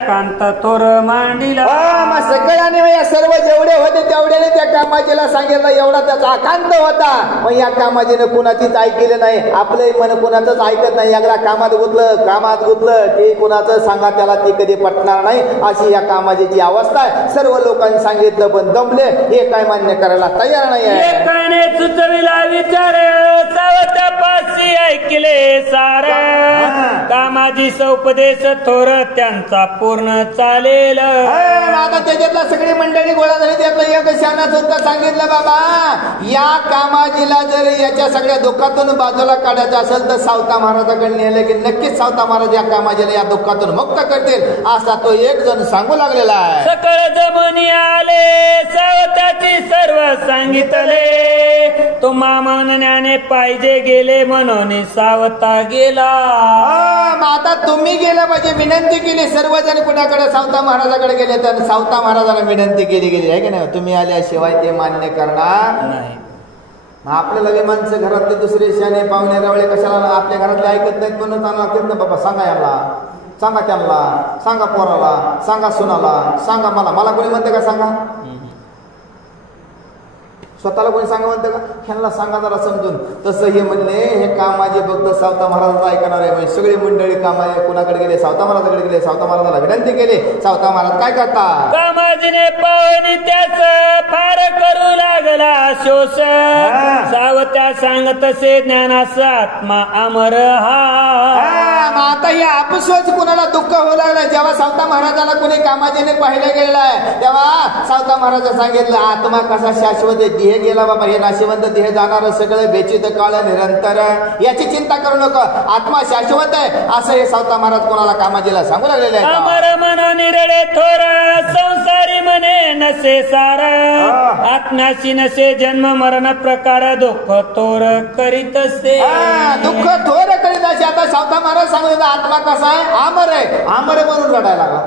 कांत थोर मांडीला मग सगळ्यांनी या सर्व जेवढे होते तेवढ्याने त्या कामाजीला सांगितलं. एवढा त्याचा आकांत होता. मग या कामाजीने कुणाचीच ऐकले नाही. आपलं मन कुणाचंच ऐकत नाही. एकदा कामात गुतलं ते कुणाचं सांगा त्याला ते कधी पटणार नाही. अशी या कामाजीची अवस्था आहे. सर्व लोकांनी सांगितलं पण दमले. हे काय मान्य करायला तयार नाही आहे. एकाने सुचविला विचार सावत्यापाशी ऐकले सार कामाजी सौपदेश थोर त्यांचा पूर्ण चालेल. आता त्याच्यातला सगळी मंडळी गोळा झाली. त्यातलं एक शाना सुद्धा सांगितलं बाबा या कामाजीला जर याच्या सगळ्या दुःखातून बाजूला काढायचं असेल तर सावता महाराजाकडे नेलं की नक्कीच सावता महाराज या कामाजीला या दुःखातून मुक्त करतील असा तो एक जण सांगू लागलेला आहे. सकळ जमनी आले सावत्याची सर्व सांगितले तुम्हा म्हणण्याने पाहिजे गेले म्हणून सावता गेला. आता तुम्ही गेला पाहिजे. विनंती केली सर्वजण कुणाकडे सावता महाराजाकडे गेले तर सावता महाराजाला विनंती केली आहे की नाही. तुम्ही आल्याशिवाय ते मान्य करणार नाही. आपल्या लगे माणसं घरातले दुसरे शाने पाहुणे रवळे कशाला आपल्या घरातले ऐकत नाहीत म्हणून ना बाबा सांगा याला सांगा त्यांना सांगा पोराला सांगा सुनाला सांगा मला कोणी म्हणते का सांगा. स्वतःला कोणी सांगा म्हणते का. ह्यांना सांगा जरा समजून. तसं हे म्हणले हे कामाजी भक्त सावता महाराजाचा ऐकणार आहे. म्हणजे सगळी मंडळी कुणाकडे गेले सावता महाराजाकडे गेले. सावता महाराजाला विनंती केली. सावता महाराज काय करता कामाजीने पाहुणी त्याच फार करू लागला शोष सावत्या सांगत तसे ज्ञानाचा आत्मा अमर हा. आता हे अपसोच कुणाला दुःख होऊ लागलं. जेव्हा सावता महाराजाला कोणी कामाजीने पाहिलं गेलेलं आहे तेव्हा सावता महाराज सांगितलं आत्मा कसा शाश्वत आहे. देह गेला बाबा हे नाशिवंत देह जाणार सगळं बेचित काळ निरंतर याची चिंता करू नको. आत्मा शाश्वत आहे असं हे सावता महाराज कोणाला कामाजीला सांगू लागलेले आहे. अमर मन निरळे थोर संसारी म्हणे नसे सार आत्म्याशी नसे जन्म मरण प्रकार दुःख थोर करीत असे. दुःख थोर करीत असे. आता सावता महाराज सांगतो आत्मा कसा आहे अमर आहे. अमर म्हणून रडायला लागला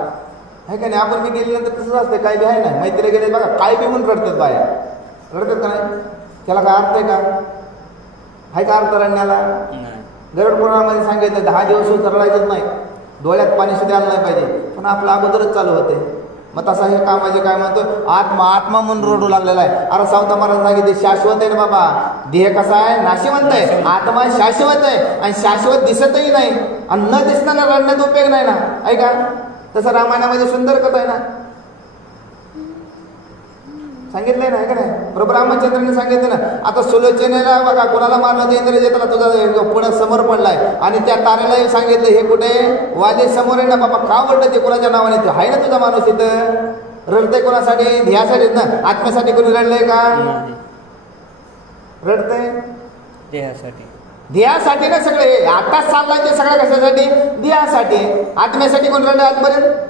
आहे का नाही. आपण मी गेल्यानंतर तसंच असते. काय बी आहे ना मैत्री गेले बघा काय बी म्हणून रडतात बाया रडतात का नाही. त्याला काय अर्थ आहे का. हाय का अर्थ रडण्याला. गरुड पुराणामध्ये सांगितलं 10 दिवस रडायचंच नाही. डोळ्यात पाणी सुद्धा आलं नाही पाहिजे. पण आपलं अगोदरच चालू होते. मग तसा हे कामाचे काय म्हणतो आत्मा म्हणून रडू लागलेला आहे. अरे सावता महाराज सांगितले शाश्वत आहे ना बाबा. देह कसा आहे नाशिवंत आहे. आत्मा शाश्वत आहे आणि शाश्वत दिसतही नाही आणि न दिसताना रडण्यात उपयोग नाही ना. ऐका तसं रामायणामध्ये सुंदर कथा आहे ना. सांगितलंय ना का नाही. प्रभू रामचंद्रांनी सांगितलं ना. आता सुलोचनेला बघा कोणाला मारलं इंद्रजितला तुझा पुढे समोर पडलाय आणि त्या तारेलाही सांगितलं हे कुठे वाली समोर आहे ना बाबा. का ओढलं ते कोणाच्या नावाने आहे ना तुझा माणूस इथं. रडतंय कोणासाठी ध्येयासाठी ना. आत्म्यासाठी कोणी रडलंय का. रडतंय ध्येयासाठी ना. सगळे आताच चाललाय ते सगळं कशासाठी ध्येयासाठी. आत्म्यासाठी कोण रडलं आजपर्यंत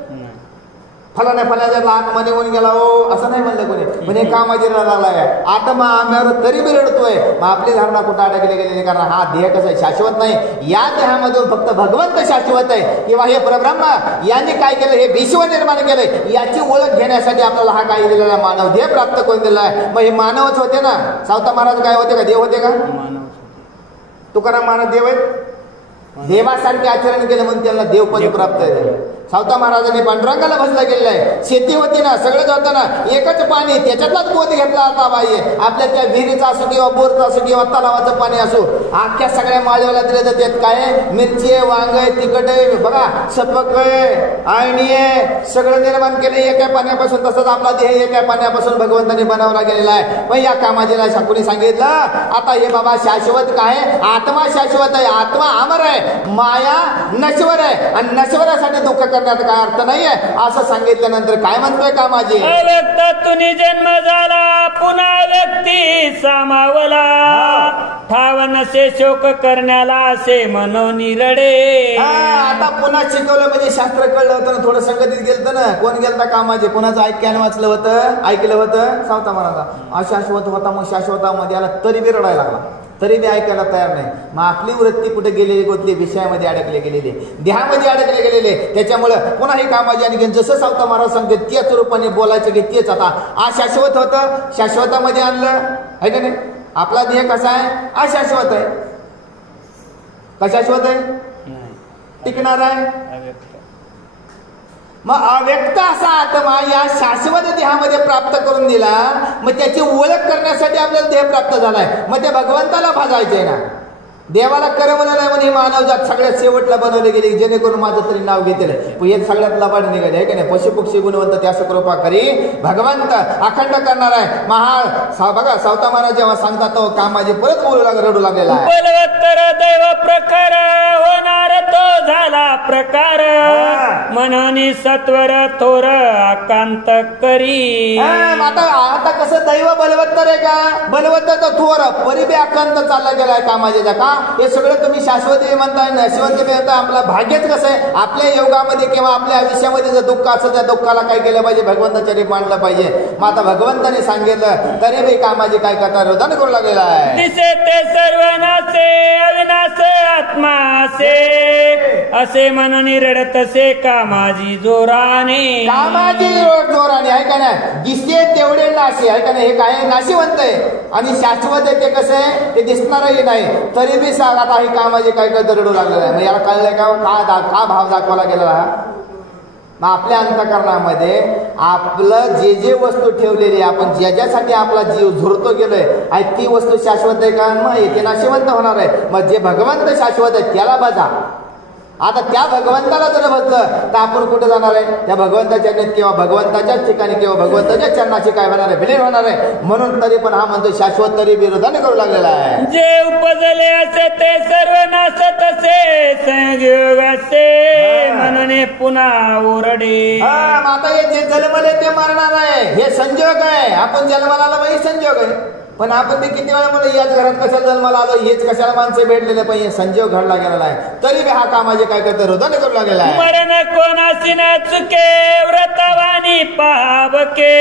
फलाच्या आत्मा निघून गेला हो असं नाही म्हणलं कोणी. म्हणजे कामाजीला लागलाय आत्मा आम्यावर तरी बी रडतोय. मग आपली धारणा कुठं अडकली गेलेली कारण हा देह कसं आहे शाश्वत नाही. या देहामधून फक्त भगवंत शाश्वत आहे किंवा हे परब्रह्म यांनी काय केलं हे विश्व निर्माण केलंय. याची ओळख घेण्यासाठी आपल्याला हा काय दिलेला मानव देह प्राप्त करून दिला आहे. मग हे मानवच होते ना. सावता महाराज काय होते का देव होते का. तुकाराम महाराज देव आहेत. देवासारखे आचरण केलं म्हणून त्यांना देवपद प्राप्त आहे. सावता महाराजांनी पांडुरंगाला भजला गेलेला आहे. शेती होती ना सगळंच होतं ना. एकच पाणी त्याच्यातलाच पोत घेतला आता बाई. आपल्या त्या विहिरीचा असो किंवा बोरचा असो किंवा तलावाचं पाणी असो अख्ख्या सगळ्या माळेवाला दिले तर त्यात काय मिरची आहे वांग आहे तिखट आहे बघा सपक आहे आळणी आहे सगळं निर्माण केलं एका पाण्यापासून. तसंच आपला देह एका पाण्यापासून भगवंताने बनवला गेलेला आहे. मग या कामाजीला शाकुनी सांगितलं आता हे बाबा शाश्वत काय आत्मा शाश्वत आहे. आत्मा अमर आहे. माया नश्वर आहे आणि नश्वरासाठी दुःख करण्यात काय अर्थ नाहीये असं सांगितल्यानंतर काय म्हणतोय कामाजी अव्यक्तातून जन्म झाला पुन्हा व्यक्ती सामावला ठाव नसे शोक करण्याला असे म्हणून रडे. आता पुन्हा शिकवलं म्हणजे शास्त्र कळलं होतं ना. थोडं संगतीत गेलतं ना. कोण गेलता कामाजी. कोणाचं ऐकायला वाचलं होतं ऐकलं होतं सावता महाराजा. अशाश्वत होता मग शाश्वतामध्ये आला तरी बी रडायला लागला. तरी बी ऐकायला तयार नाही. मग आपली वृत्ती कुठे गेलेली गोतली विषयामध्ये अडकले गेलेले देहामध्ये अडकले गेलेले. त्याच्यामुळं पुन्हा हे कामाजी आणि जसं सावता महाराज सांगते त्याच रूपाने बोलायचं की तेच आता अशाश्वत होतं शाश्वतामध्ये आणलं आहे का नाही. आपला देह कसा आहे अशाश्वत आहे. कशाश्वत आहे टिकणार आहे. मग अव्यक्त असा आत्मा या शाश्वत देहामध्ये प्राप्त करून दिला, मग त्याची ओळख करण्यासाठी आपल्याला देह प्राप्त झालाय. मग ते भगवंताला भाजायचंय ना. देवाला करमलं नाही म्हणजे मानवजात सगळ्यात शेवटला बनवले गेले, जेणेकरून माझं तरी नाव घेतलं. हे सगळ्यात लबाड निघाले आहे की नाही. पशु पक्षी गुणवंत त्यास कृपा करी भगवंत अखंड करणार आहे. बघा सावता महाराज जेव्हा सांगतात तो कामाजी परत बोलू रडू लागलेला आहे. बलवत्तर दैव प्रकार होणार तो झाला प्रकार, म्हणून सत्वर थोर आकांत करी. आता कसं दैव बलवत्तर आहे का? बलवत्तर तर थोर परिबे आकांत चालला गेलाय कामाजीचा. का हे सगळं तुम्ही शाश्वत म्हणताय, नशिवंत म्हणताय. आपलं भाग्यच कसं आहे, आपल्या योगामध्ये किंवा आपल्या आयुष्यामध्ये जर दुःख असं त्या दुःखाला काय केलं पाहिजे, भगवंताच्या रूप मांडलं पाहिजे. मग आता भगवंताने सांगितलं तरी बी कामाजी काय करता रोधन करू लागलेला आहे. दिसे ते सर्व नासे अविनाश आत्मा असे म्हणून रडत असे कामाजी जोराने. कामाजी जोराने आहे का नाही. दिसते तेवढे नाशे आहे का नाही. हे काय नाशिवंत आहे आणि शाश्वत आहे. ते कसं आहे ते दिसणारही नाही, तरी बी सांग आता हे कामाजी काय करता रडू लागलेला आहे. मग याला कळलंय का भाव दाखवला गेलेला हा. मग आपल्या अंतःकरणामध्ये आपलं जे जे वस्तू ठेवलेली आपण ज्याच्यासाठी आपला जीव झुरतो गेलोय आणि ती वस्तू शाश्वत आहे का? मग ते नाशिवंत होणार आहे. मग जे भगवंत शाश्वत आहे त्याला बजा. आता त्या भगवंताला जर बसलं तर आपण कुठे जाणार आहे? त्या भगवंताच्या किंवा भगवंताच्याच ठिकाणी किंवा भगवंताच्या चरणाची काय होणार आहे? विलीन होणार आहे. म्हणून तरी पण हा म्हणतो शाश्वत तरी विरोधाने करू लागलेला आहे. जे उपजले असे ते सर्व नासत असे संयोग असे म्हणून पुन्हा ओरडे. आता हे जे जन्मले ते मरणार आहे. हे संयोग आहे. आपण जन्माला आलो हे संयोग आहे. पण आपण ते किती वेळा म्हणलं याच घरात कशाला जन्माला आलो, हेच कशाला माणसं भेटलेले पाहिजे. संजोग घडला गेलेला आहे. तरी हा कामाचे काय करतो रोधन करू लागलेला आहे. मरण कोणासी न चुके व्रतवानी पावके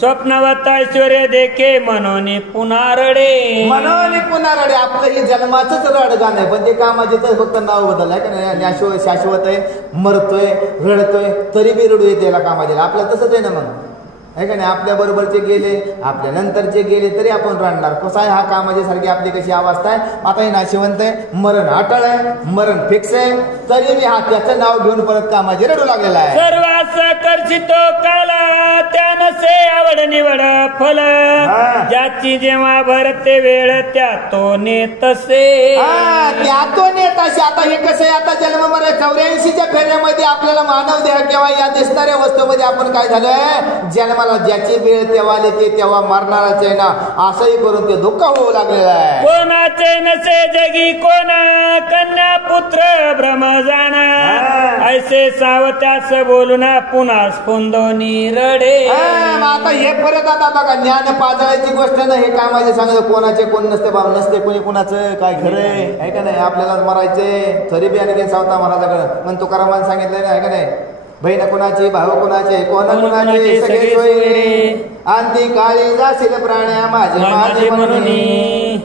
स्वप्नवत ऐश्वर्य देखे म्हणून पुन्हा रडे. म्हणून पुन्हा रडे. आपलं हे जन्माच रडगाण आहे. पण ते कामाचे तर फक्त नाव बदललं आहे का नाही. शाश्वत आहे, मरतोय रडतोय तरी बी रडू येते कामाचे. आपलं तसंच आहे ना. मग आहे का नाही. आपल्या बरोबरचे गेले, आपल्या नंतरचे गेले तरी आपण रडणार. कसा आहे हा कामाची सारखी आपली कशी अवस्था आहे. आता हे नाशिवंत आहे, मरण अटळ आहे, मरण फिक्स आहे, तरी बी हा त्याचं नाव घेऊन परत कामाची रडू लागलेला आहे. सर्वास कर्षितो काला त्यानसे आवड निवड फल ज्याची जेव्हा भरते वेळ त्या तो नेतसे. त्या तो नेताशी. आता हे कसं आहे, आता जन्म मरे 84च्या फेऱ्यामध्ये आपल्याला मानव देह किंवा या दिसणाऱ्या वस्तूमध्ये आपण काय झालंय, जन्माला ज्याची वेळ तेव्हा येते तेव्हा मरणारच आहे ना, असंही करून ते दुःख होऊ लागलेलं आहे. कोणाचे नसे जगी कोणा कन्या पुत्र भ्रम जाणा ऐसे सावत्यास बोलून पुन्हा स्फुंदोनी रडे. आता हे परत आता बघा ज्ञान पाजळायची गोष्ट नाही. हे कामाचे सांगत कोणाचे कोण नसते बाब नसते कोणी कुणाचं काय खरंय आहे का नाही. आपल्याला मरायचे तरी बी आणखी सावता महाराजाकडे मन तुकारामाने सांगितलंय ना आहे का नाही. बहीण कुणाची भाऊ कुणाचे कोण कुणाचे सगळे सोयरे अंती काळी जाशील प्राण्या माझे माझे म्हणून.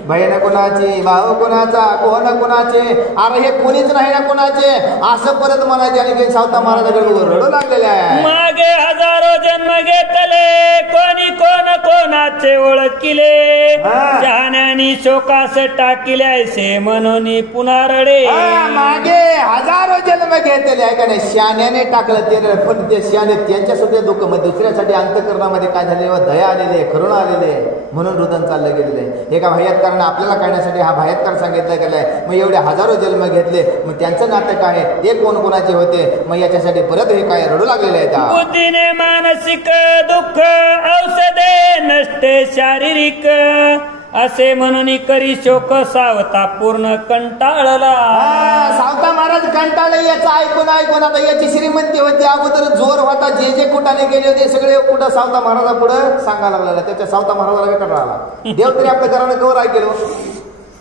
बहीण कुणाची भाऊ कुणाचा कोण कुणाचे अरे हे कोणीच नाही ना कुणाचे असं परत म्हणायचे. आणि सावता महाराजाकडे रडू लागलेले आहे. मागे हजारो जन्म घेतले कोणी कोण कोणाचे ओळखिले शहाण्यानी शोकास टाकिले ऐसे म्हणून पुन्हा रडे. मागे हजारो जन्म घेतले आहे का नाही. शहाण्याने टाकलं ते पण ते शहाणे त्यांच्या सुद्धा दुःख मग दुसऱ्यासाठी अंतःकरणामध्ये काय झाले दया आलेले करुणा आलेले म्हणून रुदन चाललं गेलेले. एका भायत्काराने आपल्याला काढण्यासाठी हा भायत्कार सांगितलं गेलाय. मग एवढे हजारो जन्म घेतले मग त्यांचं नाटक आहे ते कोण कोणाचे होते. मग याच्यासाठी परत हे काय रडू लागलेले आहेत. बुद्धीने मानसिक दुःख औषधे नसते शारीरिक असे म्हणून करी शोक सावता पूर्ण कंटाळला. सावता महाराज कंटाळले याचं ऐकून आता याची श्रीमंती होती अगोदर जोर होता. जे जे कुठाने गेले होते सगळे कुठं सावता महाराजा पुढे सांगायला लागला. त्याच्या सावता महाराजाला कंटाळा आला. देव तरी आपल्या घरानं कवर ऐकेल.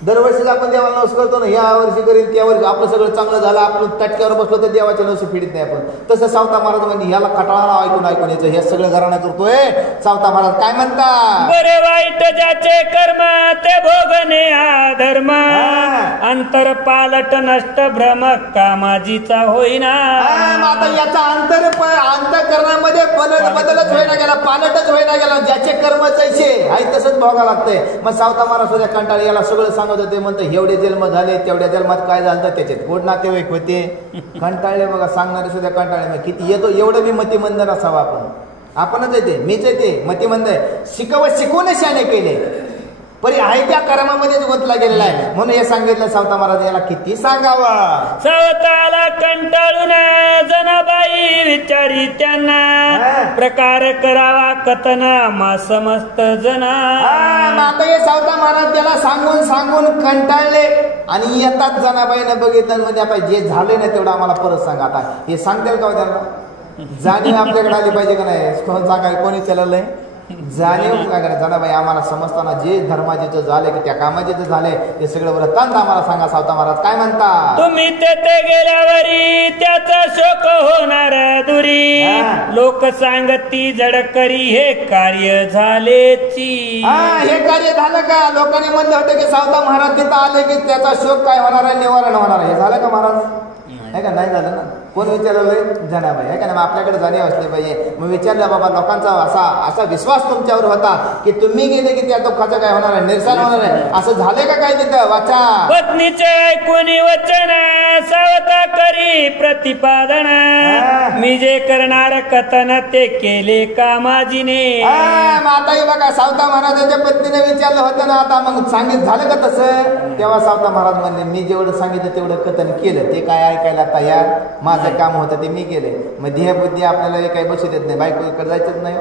दरवर्षीच आपण देवाला नवस करतो ना, या वर्षी करीन त्या वर्षी आपलं सगळं चांगलं झालं आपण तटक्यावर बसलो तर देवाच्या नवस फिडीत नाही आपण. तसं सावता महाराज म्हणजे ह्याला कटाळा ऐकून याचं हे सगळं घराणं करतोय. सावता महाराज काय म्हणतात, बरे वाईट ज्याचे कर्म ते भोगणे हा धर्म अंतर पालट नष्ट भ्रम कामाजीचा होईना. आता याचा अंतःकरण अंतःकरणामध्ये बदलच होईना गेला, पालटच होईना गेला. ज्याचे कर्म जैसे आहे तसंच भोगा लागतंय. मग सावता महाराज सुद्धा कंटाळी याला सगळं सांगत होते, म्हणतो एवढे जन्म झाले, तेवढ्या जन्मात काय झालं त्याच्यात कोण नातेवाईक होते. कंटाळले बघा, सांगणारे सुद्धा कंटाळले. मग किती येतो एवढं मी मतिमंद नसावं आपणच येते, मीच येते मतिमंद आहे. शिकवून शाने केले परी आहे त्या कर्मामध्ये गुंतला गेलेला आहे. म्हणून हे सांगितलं सावता महाराज, याला किती सांगावा. सावताला कंटाळून जनाबाई विचारी त्यांना, प्रकार करावा कथन मा समस्त जना. आता हे सावता महाराज त्याला सांगून कंटाळले आणि येतात जनाबाईनं बघितलं, म्हणजे आता जे झाले ना तेवढं आम्हाला परत सांगा. आता हे सांगतील का त्यांना? जाणीव आपल्याकडे आली पाहिजे का नाही? कोण सांगाय, कोणी चाललंय जाणीव सांगा. जनाबाई आम्हाला समजताना जे धर्माचे झाले की त्या कामाचे झाले ते सगळं वृत्तांत आम्हाला सांगा. सावता महाराज काय म्हणता? तुम्ही तेथे गेल्यावरी त्याचा शोक होणार दुरी, लोक सांगती जडकरी हे कार्य झालेची. हे कार्य झालं का? लोकांनी म्हणलं होतं की सावता महाराज तिथं आले की त्याचा शोक काय होणार आहे, निवारण होणार आहे. हे झालं का महाराज? आहे का? नाही झालं ना. कोण विचारलं? जनाबाई. आहे का ना? आपल्याकडे जाणीव असली पाहिजे. मग विचारलं बाबा, लोकांचा असा विश्वास तुमच्यावर होता की तुम्ही गेले की त्या दुःखाचं काय होणार आहे, निर्सार होणार आहे. असं झाले का काय तिथं? वाचा. पत्नीचे ऐकून वचन सावता करी प्रतिपादन, मी जे करणार कथन ते केले कामाजीने. आता बघा, सावता महाराजांच्या पत्नीने विचारलं होतं ना, आता मग झालं का तसं? तेव्हा सावता महाराज म्हणले, मी जेवढं सांगितलं तेवढं कथन केलं. ते काय ऐकायला तयार, माझं काम होतं ते मी केले. मग देह बुद्धी आपल्याला काही बसू देत नाही. बायकोकडे जायचंच नाही,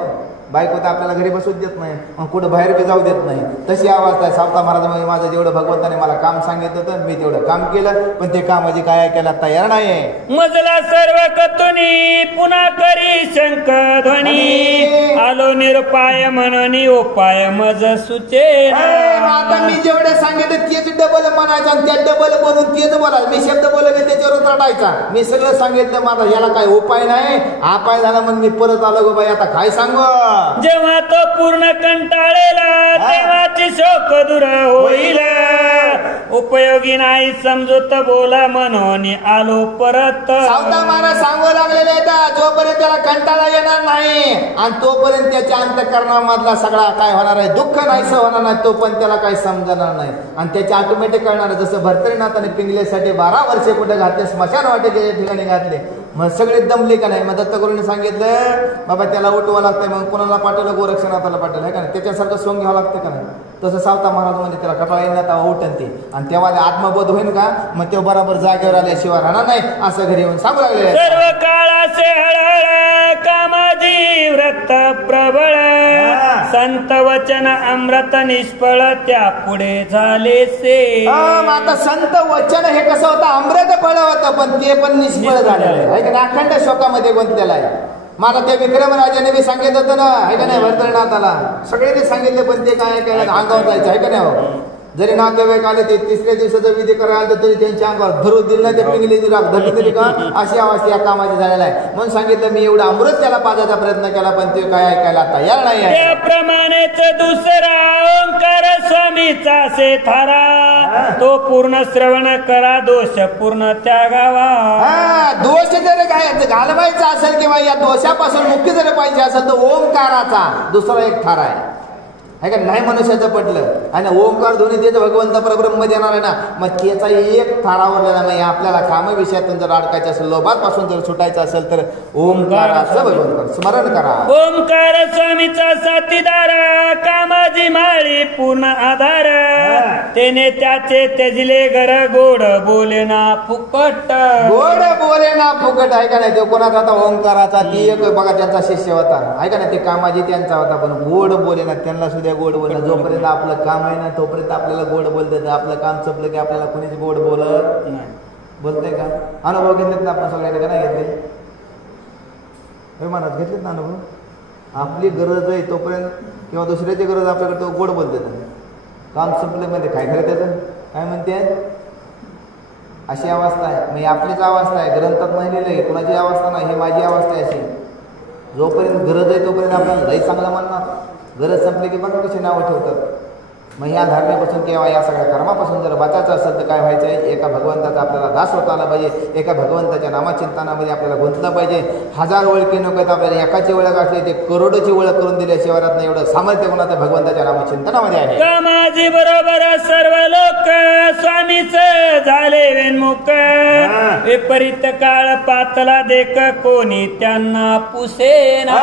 बायको तर आपल्याला घरी बसूच देत नाही, मग कुठं बाहेर बी जाऊ देत नाही. तशी अवस्था आहे. सावता महाराज म्हणजे माझं जेवढं भगवंताने मला काम सांगितलं होतं मी तेवढं काम केलं, पण ते कामाची काय ऐकायला तयार नाही. मजला सर्व कतुनी पुन्हा करी शंख ध्वनी, आलो निरुपाय म्हणून उपाय मज सुचे. आता मी जेवढे सांगितलं तेच डबल म्हणायचं आणि त्या डबल बोलून तेच बोलायचं. मी शब्द बोलले त्याच्यावर रटायचा. मी सगळं सांगितलं, माझा याला काय उपाय नाही, अपाय झाला म्हणून मी परत आलो. गो बाई आता काय सांगू? जेव्हा तो पूर्ण कंटाळेला तेव्हाची शोक दूर होईल, उपयोगी नाही समजूत बोला म्हणून आलो परत. सावता महाराज सांगू लागलेले आहेत, जोपर्यंत त्याला कंटाळा येणार नाही आणि तोपर्यंत त्याच्या अंतःकरणामधला सगळा काय होणार आहे, दुःख नाहीसं होणार नाही, तो पण त्याला काही समजणार नाही आणि त्याच्या ऑटोमॅटिक कळणार. जसं भरतरीनाथाने पिंगलेसाठी 12 वर्षे कुठे घातले, स्मशान वाटेच्या ठिकाणी घातले, मग सगळे दमले का नाही. मग दत्तगुरूंनी सांगितलं बाबा त्याला उठवावं लागतंय. मग कोणाला पाठवलं? गोरक्षनाथाला पाठवलं. आहे का नाही? त्याच्यासारखं सोंग घ्यावं लागतं का नाही? तसं सावता महाराज म्हणजे त्याला कटाळा येईल ना तेव्हा उठन ते, आणि तेव्हा आत्मबोध होईल का? मग ते बरोबर जागेवर आल्याशिवाय राहणार नाही, असं घरी येऊन सांगू लागले. सर्व काळाचे हळहळ कामाजी व्रत प्रबळ, संत वचन अमृत निष्फळ त्या पुढे झाले से. आता संत वचन हे कसं होतं? अमृत फळ होतं, पण ते पण निष्फळ झालेलं आहे. अखंड शोकामध्ये गुंतलेला आहे. मला त्या विक्रमराजाने बी सांगितलं होतं ना, आहे का नाही? भरतरीनाथाला सगळ्यांनी सांगितले, पण ते काय केलं? अंगावर जायचं. आहे का नाही? जरी नातेवाईक आले ते तिसऱ्या दिवसाचा विधी करायला तरी त्यांच्या अंगावर भरून दिलं नाही, ते पिंगलीची राग धरली तरी का अशी अवस्था या कामाची झालेला आहे. म्हणून सांगितलं मी एवढा अमृत त्याला पाजायचा प्रयत्न केला, पण ते काय ऐकायला तयार नाही आहे. त्याप्रमाणेच दुसरा ओंकार स्वामीचा से थारा, तो पूर्ण श्रवण करा दोष पूर्ण त्यागावा. दोष जर घालवायचा असेल किंवा या दोषापासून मुक्ती जर पाहिजे असेल तर ओंकाराचा दुसरा एक थारा आहे. आहे का नाही? मनुष्याचं पटलं आणि ओंकार ध्वनी त्याचं भगवंत परब्रह्म देणार आहे ना, मग त्याचा एक थारावरलेला नाही. आपल्याला कामविषयातून जर अडकायचं असेल, लोभापासून जर सुटायचं असेल तर ओंकाराचं भगवंत स्मरण करा. ओंकार स्वामीचा साथीदार, कामाची माळी पूर्ण आधार, त्याने त्याचे त्यजले घर गोड बोले ना फुकट. गोड बोले ना फुकट. आहे का नाही? तो कोणाचा होता? ओंकाराचा. ती एक बघा त्यांचा शिष्य होता. आहे का नाही? ते कामाजी त्यांचा होता, पण गोड बोले ना त्यांना सुद्धा गोड बोलणं. जोपर्यंत आपलं काम आहे ना तोपर्यंत आपल्याला गोड बोलतात. आपलं काम संपलं की आपल्याला कोणीच गोड बोलत नाही. बोलतंय का? अनुभव घेतलेत ना आपण सगळ्यांनी का नाही घेतले? मनात घेतलेत ना अनुभव. आपली गरज आहे तोपर्यंत किंवा दुसऱ्याची गरज आपल्याकडे तो गोड बोलतात. काम संपलं म्हणजे काय खरं त्याचं काय म्हणते? अशी अवस्था आहे. म्हणजे आपलीच अवस्था आहे. ग्रंथात म्हणलेलं आहे, कुणाची अवस्था नाही, ही माझी अवस्था आहे अशी. जोपर्यंत गरज आहे तोपर्यंत आपल्याला लई चांगला म्हणणार, गरज संपली की बघा कशी नावं ठेवतात. मग या धारणेपासून किंवा या सगळ्या कर्मापासून जर वाचायचं असेल तर काय व्हायचं आहे, एका भगवंताचा आपल्याला दास होता आला पाहिजे, एका भगवंताच्या नामचिंतनामध्ये आपल्याला गुंतलं पाहिजे. 1000 ओळखी नको आहेत आपल्याला, एकाची ओळख असली ते करोडोची ओळख करून दिल्याशिवाय नाही. एवढं सामर्थ्य कोणाचं भगवंताच्या नामचिंतनामध्ये आहे. कामाजी बरोबर सर्व लोक स्वामीच झाले वेन्मुख, विपरीत काळ पातला देख कोणी त्यांना पुसेना.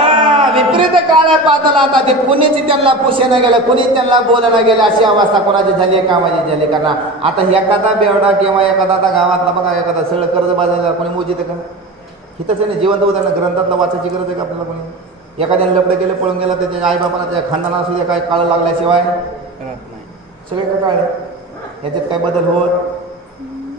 विपरीत काळ पातला, आता ते कुणीच त्यांना पुसेना गेलं, कुणी त्यांना बोलना गेलं, अशी अवस्था कोणाची झाली आहे, कामाची झाली. कारण आता एखादा बेवडा किंवा एखादा आता गावातला बघा, एखादा सगळं कर्ज बाजारला कोणी मोजित का? हिथंच आहे ना, जिवंत उदाहरण ग्रंथातलं वाचायची गरज आहे का आपल्याला? कोणी एखाद्याने लपडे गेले, पळून गेला, त्याच्या आईबापाला त्या खानदाना सुद्धा काय काळ लागल्याशिवाय सगळे कटाळे, याच्यात काय बदल होत.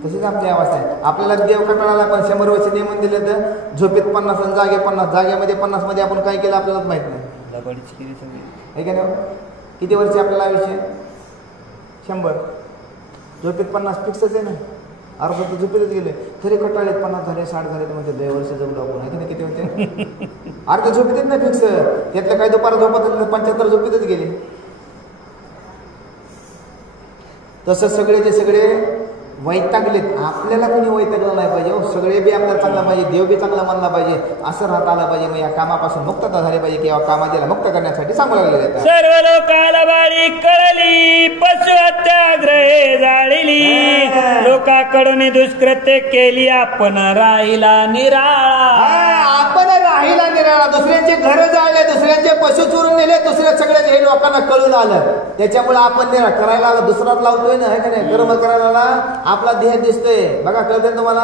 तशीच आपली अवस्था आहे. आपल्याला देव कटाळाला पण 100 वर्ष नेमून दिले तर झोपेत 50 आणि जागे 50, जागेमध्ये 50 मध्ये आपण काय केलं आपल्यालाच माहित नाही. आहे का नाही? किती वर्ष आपल्याला आयुष्य? 100. झोपेत 50 फिक्सच आहे ना. अर्ध तर झोपेतच गेले, तरी कटाळेत 50 झाले, 60 झाले, तर म्हणजे 2 वर्ष जगलो आपण. आहे की नाही? किती होते? अर्ध झोपेतच नाही फिक्स. त्यातलं काही दुपार झोपत 75 झोपेतच गेले. तसं सगळे सगळे वैतागलेत. आपल्याला कोणी वैतागलं नाही पाहिजे. सगळे बी आपल्याला चांगला पाहिजे, देव बी चांगला मानला पाहिजे, असं राहता आलं पाहिजे. मग या कामापासून मुक्तता झाली पाहिजे किंवा कामाला मुक्त करण्यासाठी सांगू लागले. सर्व लोकाला बाळी कळली, पशु हत्याग्रहे जाळली, लोकांकडून दुष्कृत्य केली, आपण राहिला निराळा. आपण राहिला निराळा. दुसऱ्यांचे घर जाळले, दुसऱ्यांचे पशु चोरून नेले, दुसऱ्या सगळ्या हे लोकांना कळून आलं. त्याच्यामुळे आपण करायला दुसराच लावतोय ना, आहे का नाही? कर्म करायला आपला देह दिसतोय बघा, कळतंय तुम्हाला?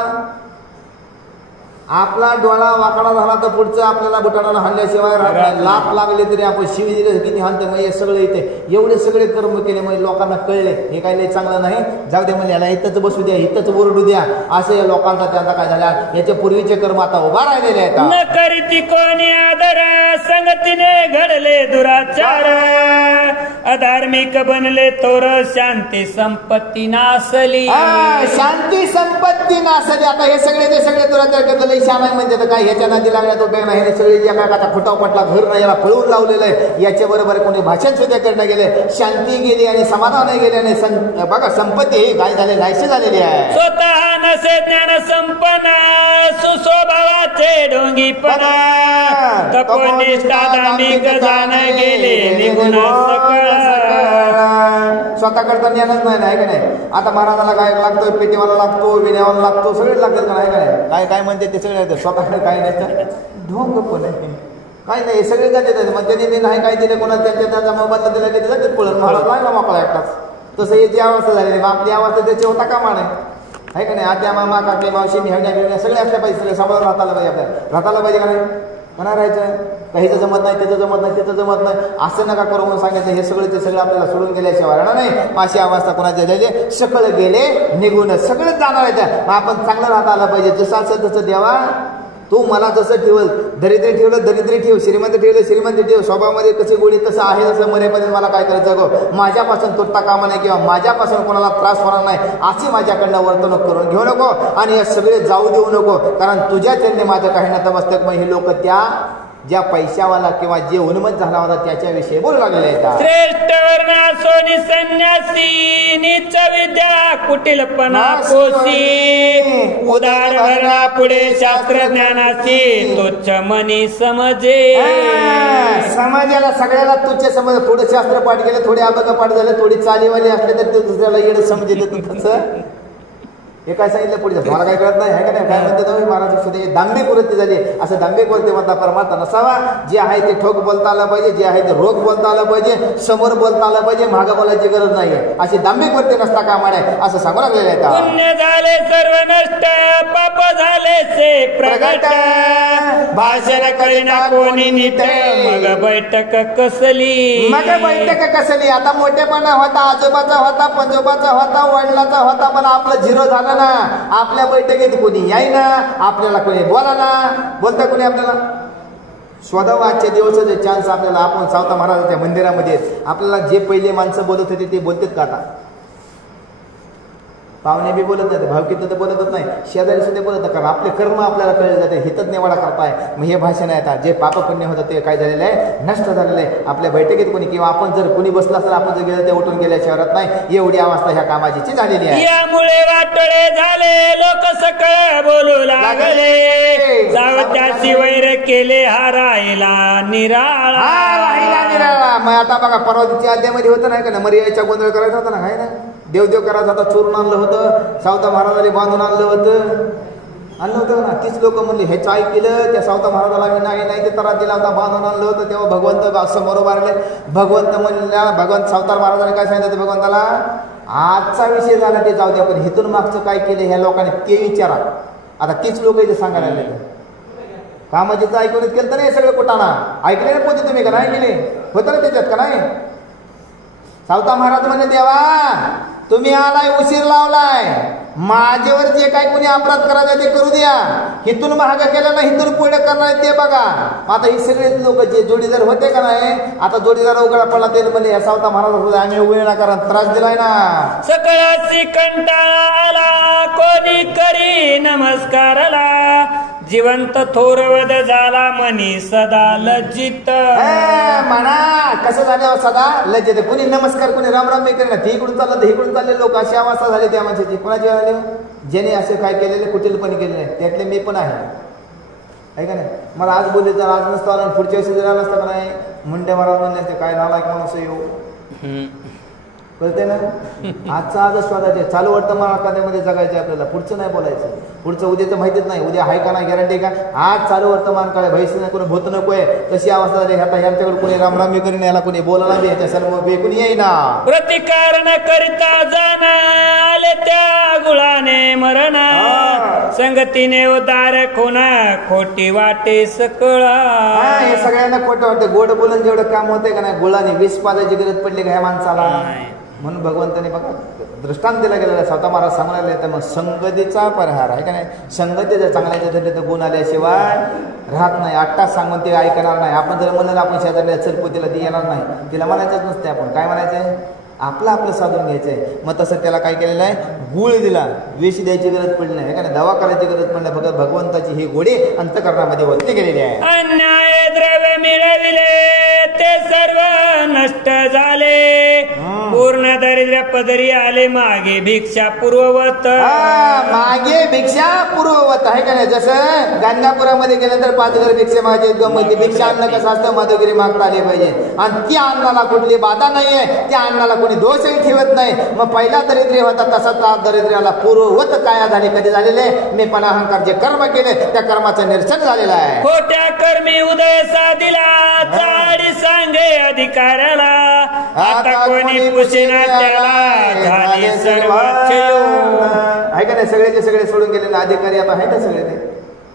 आपला डोळा वाकडा झाला तर पुढचं आपल्याला बुटाणाला हाणल्याशिवाय लाप लागले तरी आपण शिवी दिले किती हाणते. मग हे सगळं येते, एवढे सगळे कर्म केले, म्हणजे लोकांना कळले हे काही लय चांगलं नाही, जाऊ दे म्हणजे याला इथंच बसू द्या, इथंच ओरडू द्या, असं या लोकांचा त्यांचा काय झाला. याच्या पूर्वीचे कर्म आता उभा राहिलेले आहेत. न करीती कोणी आदर, संगतीने घडले दुराचार, अधार्मिक बनले थोर, शांती संपत्ती नासली. शांती संपत्ती नासली. आता हे सगळे ते सगळे दुराचार करतात, शान म्हणजे काय ह्याच्या नादी लागण्यात उपयोग नाही. हे सगळे जे काय आता फुटाव पटला घर नाही, याला पळवून लावलेलं आहे. याच्या बरोबर कोणी भाषण सुद्धा करणं गेले, शांती गेली आणि समाधान गेले. आणि बघा संपत्ती काय झाले, नाहीशी झालेली आहे. स्वतः नसे ज्ञान संपन्न, सुस्वभावाचे ढोंगीपणा, तपोनिष्ठा दांभिक जाण गेले निघून सकळ. स्वतः करता ज्ञानच नाही, आहे का नाही? आता महाराजाला काय लागतो, पेटीवाला लागतो, विण्यावाला लागतो, सगळेच लागतात का, आहे का नाही? काय काय म्हणते ते सगळे स्वतःकडे काय नाही तर ढोंग पण आहे, काय नाही, सगळे जाते. मग त्यांनी नाही काय दिले कोणाला, त्यांच्या मोबाईल दिला की जातात पळत. महाराज लागला मोकळा एकटाच. तसं याची अवस्था झाली, आपली अवस्था त्याची होता कामा नाही, आहे का नाही? आत्या मामा काकी मावशी मेहण्या बिवण्या सगळे असल्या पाहिजे, सगळे सांभाळून राहताला पाहिजे. आपल्याला राहताला पाहिजे का नाही? म्हणा राहायचं, काहीच जमत नाही, त्याचं जमत नाही, त्याचं जमत नाही, असं नका करू म्हणून सांगायचं. हे सगळे ते सगळं आपल्याला सोडून गेल्याशिवाय राहणार नाही. अशी अवस्था कोणाच्या झाली, सकळ गेले निघून, सगळंच जाणार आहे. आपण चांगलं राहता आलं पाहिजे. जसं असेल तसं देवा, तू मला जसं ठेवल, दरिद्री ठेवलं दरिद्री ठेव, श्रीमंत ठेवलं श्रीमंत ठेव, स्वभावामध्ये कशी गोडी तसं आहे तसं मरेपर्यंत मला काय करायचं गो, माझ्यापासून तुटता कामा नाही किंवा माझ्यापासून कोणाला त्रास होणार नाही अशी माझ्याकडनं वर्तणूक करून घेऊ नको. आणि हे सगळे जाऊ देऊ नको, कारण तुझ्या चरणी माझं काही ना तमस्तक. मग हे लोक त्या ज्या पैशावाला किंवा जे उन्मत झाला होता त्याच्याविषयी बोलू लागलेले आहेत. श्रेष्ठ वर्णा सोनी संन्यासी, नीच विद्या कुटिलपणा कोसी, उदार वर्णा पुढे शास्त्र ज्ञानासी, तुच्छ मनी समजे. समाजाला सगळ्याला तुच्छ समज. थोडं शास्त्र पाठ केलं, थोडे अभंग पाठ झाले, थोडी चालीवाली असले तर दुसऱ्याला येणं समजेल. तसं हे काय सांगितलं पुढे, मला काय कळत नाही, आहे का नाही? काय म्हणते तुम्ही महाराज सुद्धा दांभिक वृत्ती झाली. असं दांभिक वृत्ती म्हणता परमार्थ नसावा. जे आहे ते ठोक बोलता आलं पाहिजे, जे आहे ते रोख बोलता आलं पाहिजे, समोर बोलता आलं पाहिजे, मागं बोलायची गरज नाहीये. अशी दांभिक वृत्ती नसता कामा नये असं सांगू लागलेलं आहे. पुण्य झाले सर्व नष्ट, पाप झाले से प्रगट, भाषण करीना कोणी नीट, मग बैठक कसली. मग बैठक कसली. आता मोठेपणा होता, आजोबाचा होता, पंजोबाचा होता, वडिलाचा होता, पण आपलं झिरो झालं. आपल्या बैठकीत कोणी याय ना, आपल्याला कोणी बोला ना, बोलता कोणी आपल्याला. स्वतः आजच्या दिवसाचे चान्स आपल्याला, आपण सावता महाराजांच्या मंदिरामध्ये आपल्याला जे पहिले माणसं बोलत होते ते बोलतात का आता? पाहुणे बी बोलत नाही, भावकीत तर बोलतच नाही, शेजारी सुद्धा बोलत नाही, कारण आपले कर्म आपल्याला कळले जाते. हितच निवाडा करताय. मग हे भाषण आहे. जे पाप पुण्य होतं ते काय झालेलं आहे, नष्ट झालेलं आहे. आपल्या बैठकीत कोणी किंवा आपण जर कोणी बसला असेल, आपण जर गेलं ते उठून गेल्या शहरात नाही, एवढी अवस्था ह्या कामाची झालेली आहे. यामुळे वाटोळे झाले, लोक सकळ बोलू लागले, जावत्याशी वैर केले हा राहिला निराळा. मग आता बघा, परवा दिवशी अध्यामध्ये होतं नाही का ना, मर्यादेचा गोंधळ करायचा होता ना, काय ना, देवदेव करायचा होता, चोरून आणलं होतं, सावता महाराजांनी बांधून आणलं होतं ना. तीच लोक म्हणले हे चाय केलं, त्या सावता महाराजाला नाही ते त्रास दिला होता, बांधून आणलं होतं. तेव्हा भगवंत समोर उभारले. भगवंत म्हणला, भगवंत सावतार महाराजांनी काय सांगितलं होतं भगवंताला, आजचा विषय झाला ते जाऊ द्या, पण हेतून मागचं काय केलं ह्या लोकांनी ते विचारा. आता तीच लोक इथे सांगायला लागले. कामाजीचं ऐकूनच केलं तर नाही सगळं कुटाणा. ऐकले ना पोते तुम्ही का नाही केले, होतं ना त्याच्यात का नाही. सावता महाराज म्हणे, देवा तुम्ही आलाय, उशीर लावलाय, माझ्यावर जे काय कोणी अपराध करायचा ते करू द्या, हिथून महाग केलं ना हिथून पुढे करणार ते बघा. आता ही सगळेच लोक जे जोडीदार होते का नाही, आता जोडीदार उघडा पडला ते म्हणले या सावता महाराज आम्ही उभे ना कारण त्रास दिलाय ना. सकळाची कंटाळा आला, कोणी करी नमस्कारला, जिवंत थोरवद झाला मनी सदा लज्जित. म्हणा कसं झालं सदा लज्जित, कोणी नमस्कार कोणी राम राम करणार, ते इकडून चाललं तर इकडून चालले लोक. अशी अवस्था झाली त्या माणसाची. कोणाची झाली, ज्याने असे काय केलेले कुटीलपणे केलेले त्यातले मी पण आहे का नाही. मला आज बोलले तर आज नसतं आलं, पुढच्या वर्षी जर आलं असतं का नाही, मुंडे महाराज म्हणले ते काय नालायक माणूस येऊ कळते ना. आजचा आजच स्वतःचे चालू वर्तमान काळामध्ये जगायचे आपल्याला, पुढचं नाही बोलायचं. पुढचं उद्याचं माहितीच नाही, उद्या आहे का नाही गॅरंटी का. आज चालू वर्तमान काळ भविष्य नाही, कोणी भूत नकोय तशी अवस्था झाली. आता यांच्याकडे कोणी रामरामी करीन, याला कोणी बोलायला बी याच्या सर्व कोणी येईना. प्रतिकार न करिता जाना, आले त्या गुळाने मरणा, संगतीने उदार खुना, खोटी वाटे सकळा. हे सगळ्यांना खोटं वाटतं. गोड बोलून जेवढं काम होतंय का नाही, गुळाने विष पाजायची गरज पडली का ह्या माणसाला. म्हणून भगवंताने बघा दृष्टांत दिला गेलेला. सावता महाराज सांगणार तर मग संगतीचा परिहार आहे का नाही. संगतीचा चांगल्याच्या तर गुण आल्याशिवाय राहत नाही. 8 तास सांगून ते ऐकणार नाही. आपण जर म्हणलं आपण शेजारला चलपोतीला ती येणार नाही, तिला म्हणायचंच नसते. आपण काय म्हणायचंय, आपलं साधून घ्यायचंय. मग तसं त्याला काय केलेलं आहे, गुळ दिला, विष द्यायची गरज पडली नाही का नाही, दवा करायची गरज पडली. फक्त भगवंताची ही गोडी अंतःकरणामध्ये वरती गेलेली आहे. अन्याय द्रव्य मिळविले ते सर्व नष्ट झाले, पूर्ण दरिद्र पदरी आले, मागे भिक्षा पूर्ववत. मागे भिक्षा पूर्ववत आहे का नाही. जसं गाणगापुरामध्ये गेल्यानंतर 5 घर भिक्षा मागायचे. गमती भिक्षा अन्न कसं असतं, माधवगिरी मागता आले पाहिजे. आणि त्या अन्नाला कुठली बाधा नाहीये, त्या अन्नाला कोणी दोषही ठेवत नाही. मग पहिला दरिद्री होता तसा दरिद्र्याला पूर्ववत काया झाली. कधी झालेले, मी पण अहंकार जे कर्म केले त्या कर्माचं निरसन झालेलं आहे. खोट्या कर्मी उदय साधिला, चाडी सांगे अधिकाऱ्याला, आता कोणी पुसेना त्याला, झाली सर्व आहे का नाही. सगळेचे सगळे सोडून गेलेले अधिकारी आता आहेत सगळे. ते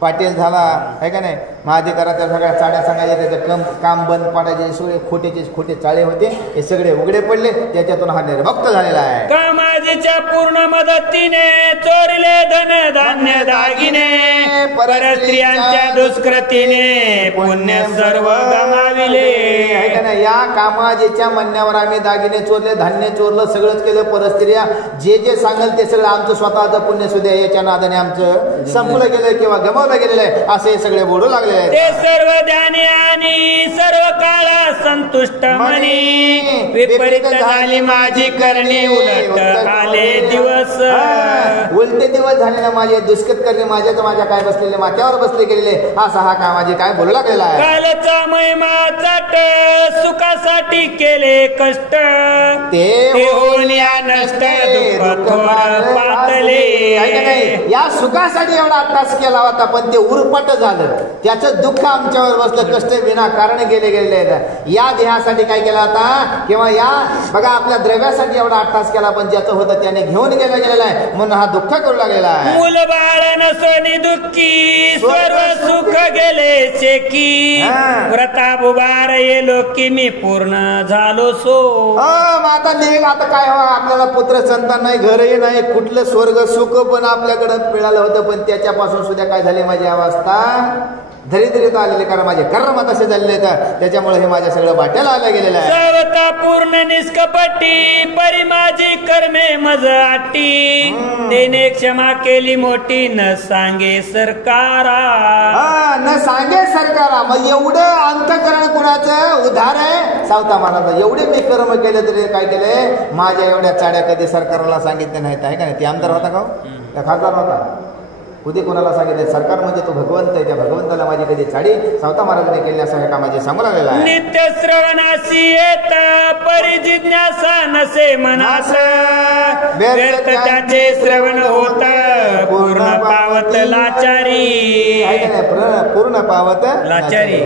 पाटील झाला आहे का नाही, महाधिकाराच्या सगळ्या चाड्या सांगायचे, त्याचं काम बंद पाडायचे, सगळे खोटे चाळे होते, हे सगळे उघडे पडले. त्याच्यातून हा निर्भक्त झालेला आहे. कामाजीच्या पूर्ण मदतीने चोरले धन धान्य दागिने, परस्त्रियांच्या दुष्कृतीने पुण्य सर्व गमाविले. आहे का नाही. या कामाजीच्या म्हणण्यावर आम्ही दागिने चोरले, धान्य चोरलं, सगळंच केलं. परस्त्रिया जे सांगेल ते सगळं आमचं स्वतःचं पुण्य सुद्धा याच्या नादाने आमचं संपलं गेलं किंवा गमावलं गेलेलं आहे, असे सगळे बोलू लागले. ते सर्व ध्याने आणि सर्व काळा संतुष्ट मनी, विपरीत झाली माझी करणे, उलट आले दिवस. उलटे दिवस झाले ना माझे, दुष्कृत करणे माझ्या काय बसलेले, माथ्यावर बसले गेलेले, असा हा कामाजी काय बोलू लागलेला आहे. कालचा महिमा चाट, सुखासाठी केले कष्ट, ते होऊन या नष्ट दुःख थोर पातले. या सुखासाठी एवढा त्रास केला होता, पण ते उरपट झालं. त्याचं दुःख आमच्यावर बसलं, कष्ट विना कारण गेले. या देहासाठी काय केलं आता, किंवा या बघा आपल्या द्रव्यासाठी एवढा अट्टास केला, पण ज्याचं होतं त्याने घेऊन गेलेला आहे, म्हणून हा दुःख करू लागलेला आहे. मूल बाळ नसोनी दुःखी, सर्व सुख गेले चेकी, व्रता बुबार येलो की मी पूर्ण झालो सो. आता निघ, आता काय हो, आपल्याला पुत्र संतान नाही, घरही नाही, कुठलं स्वर्ग सुख पण आपल्याकडे मिळालं होतं, पण त्याच्यापासून सुद्धा काय झाली माझी अवस्था, दरिद्रीत आलेले, कारण माझे कर्म तसे झालेले आहेत, त्याच्यामुळे हे माझ्या सगळं वाट्याला आलं गेलेलं आहे. सावता पूर्ण निष्कपटी परी माझी कर्मे मज आटी, तेने क्षमा केली मोठी न सांगे सरकारा. न सांगे सरकारा. मग एवढं अंतकरण कुणाचं उधार आहे सावता महाराज. एवढे मी कर्म केले तरी काय केले, माझ्या एवढ्या चाड्या कधी सरकारला सांगितल्या नाहीत आहे का नाही. ते आमदार होता का, त्या खासदार होता, कधी कोणाला सांगितले. सरकार म्हणजे तो भगवंत आहे, त्या भगवंताला माझी कधी चाडी सावता महाराजांनी केली असं हे कामाचे सांगू लागलेला आहे. नित्य श्रवणाशी येत परी जिज्ञासा नसे मनास, व्यर्थ त्याचे श्रवण होत पूर्ण पावत लाचारी. पूर्ण पावत लाचारी.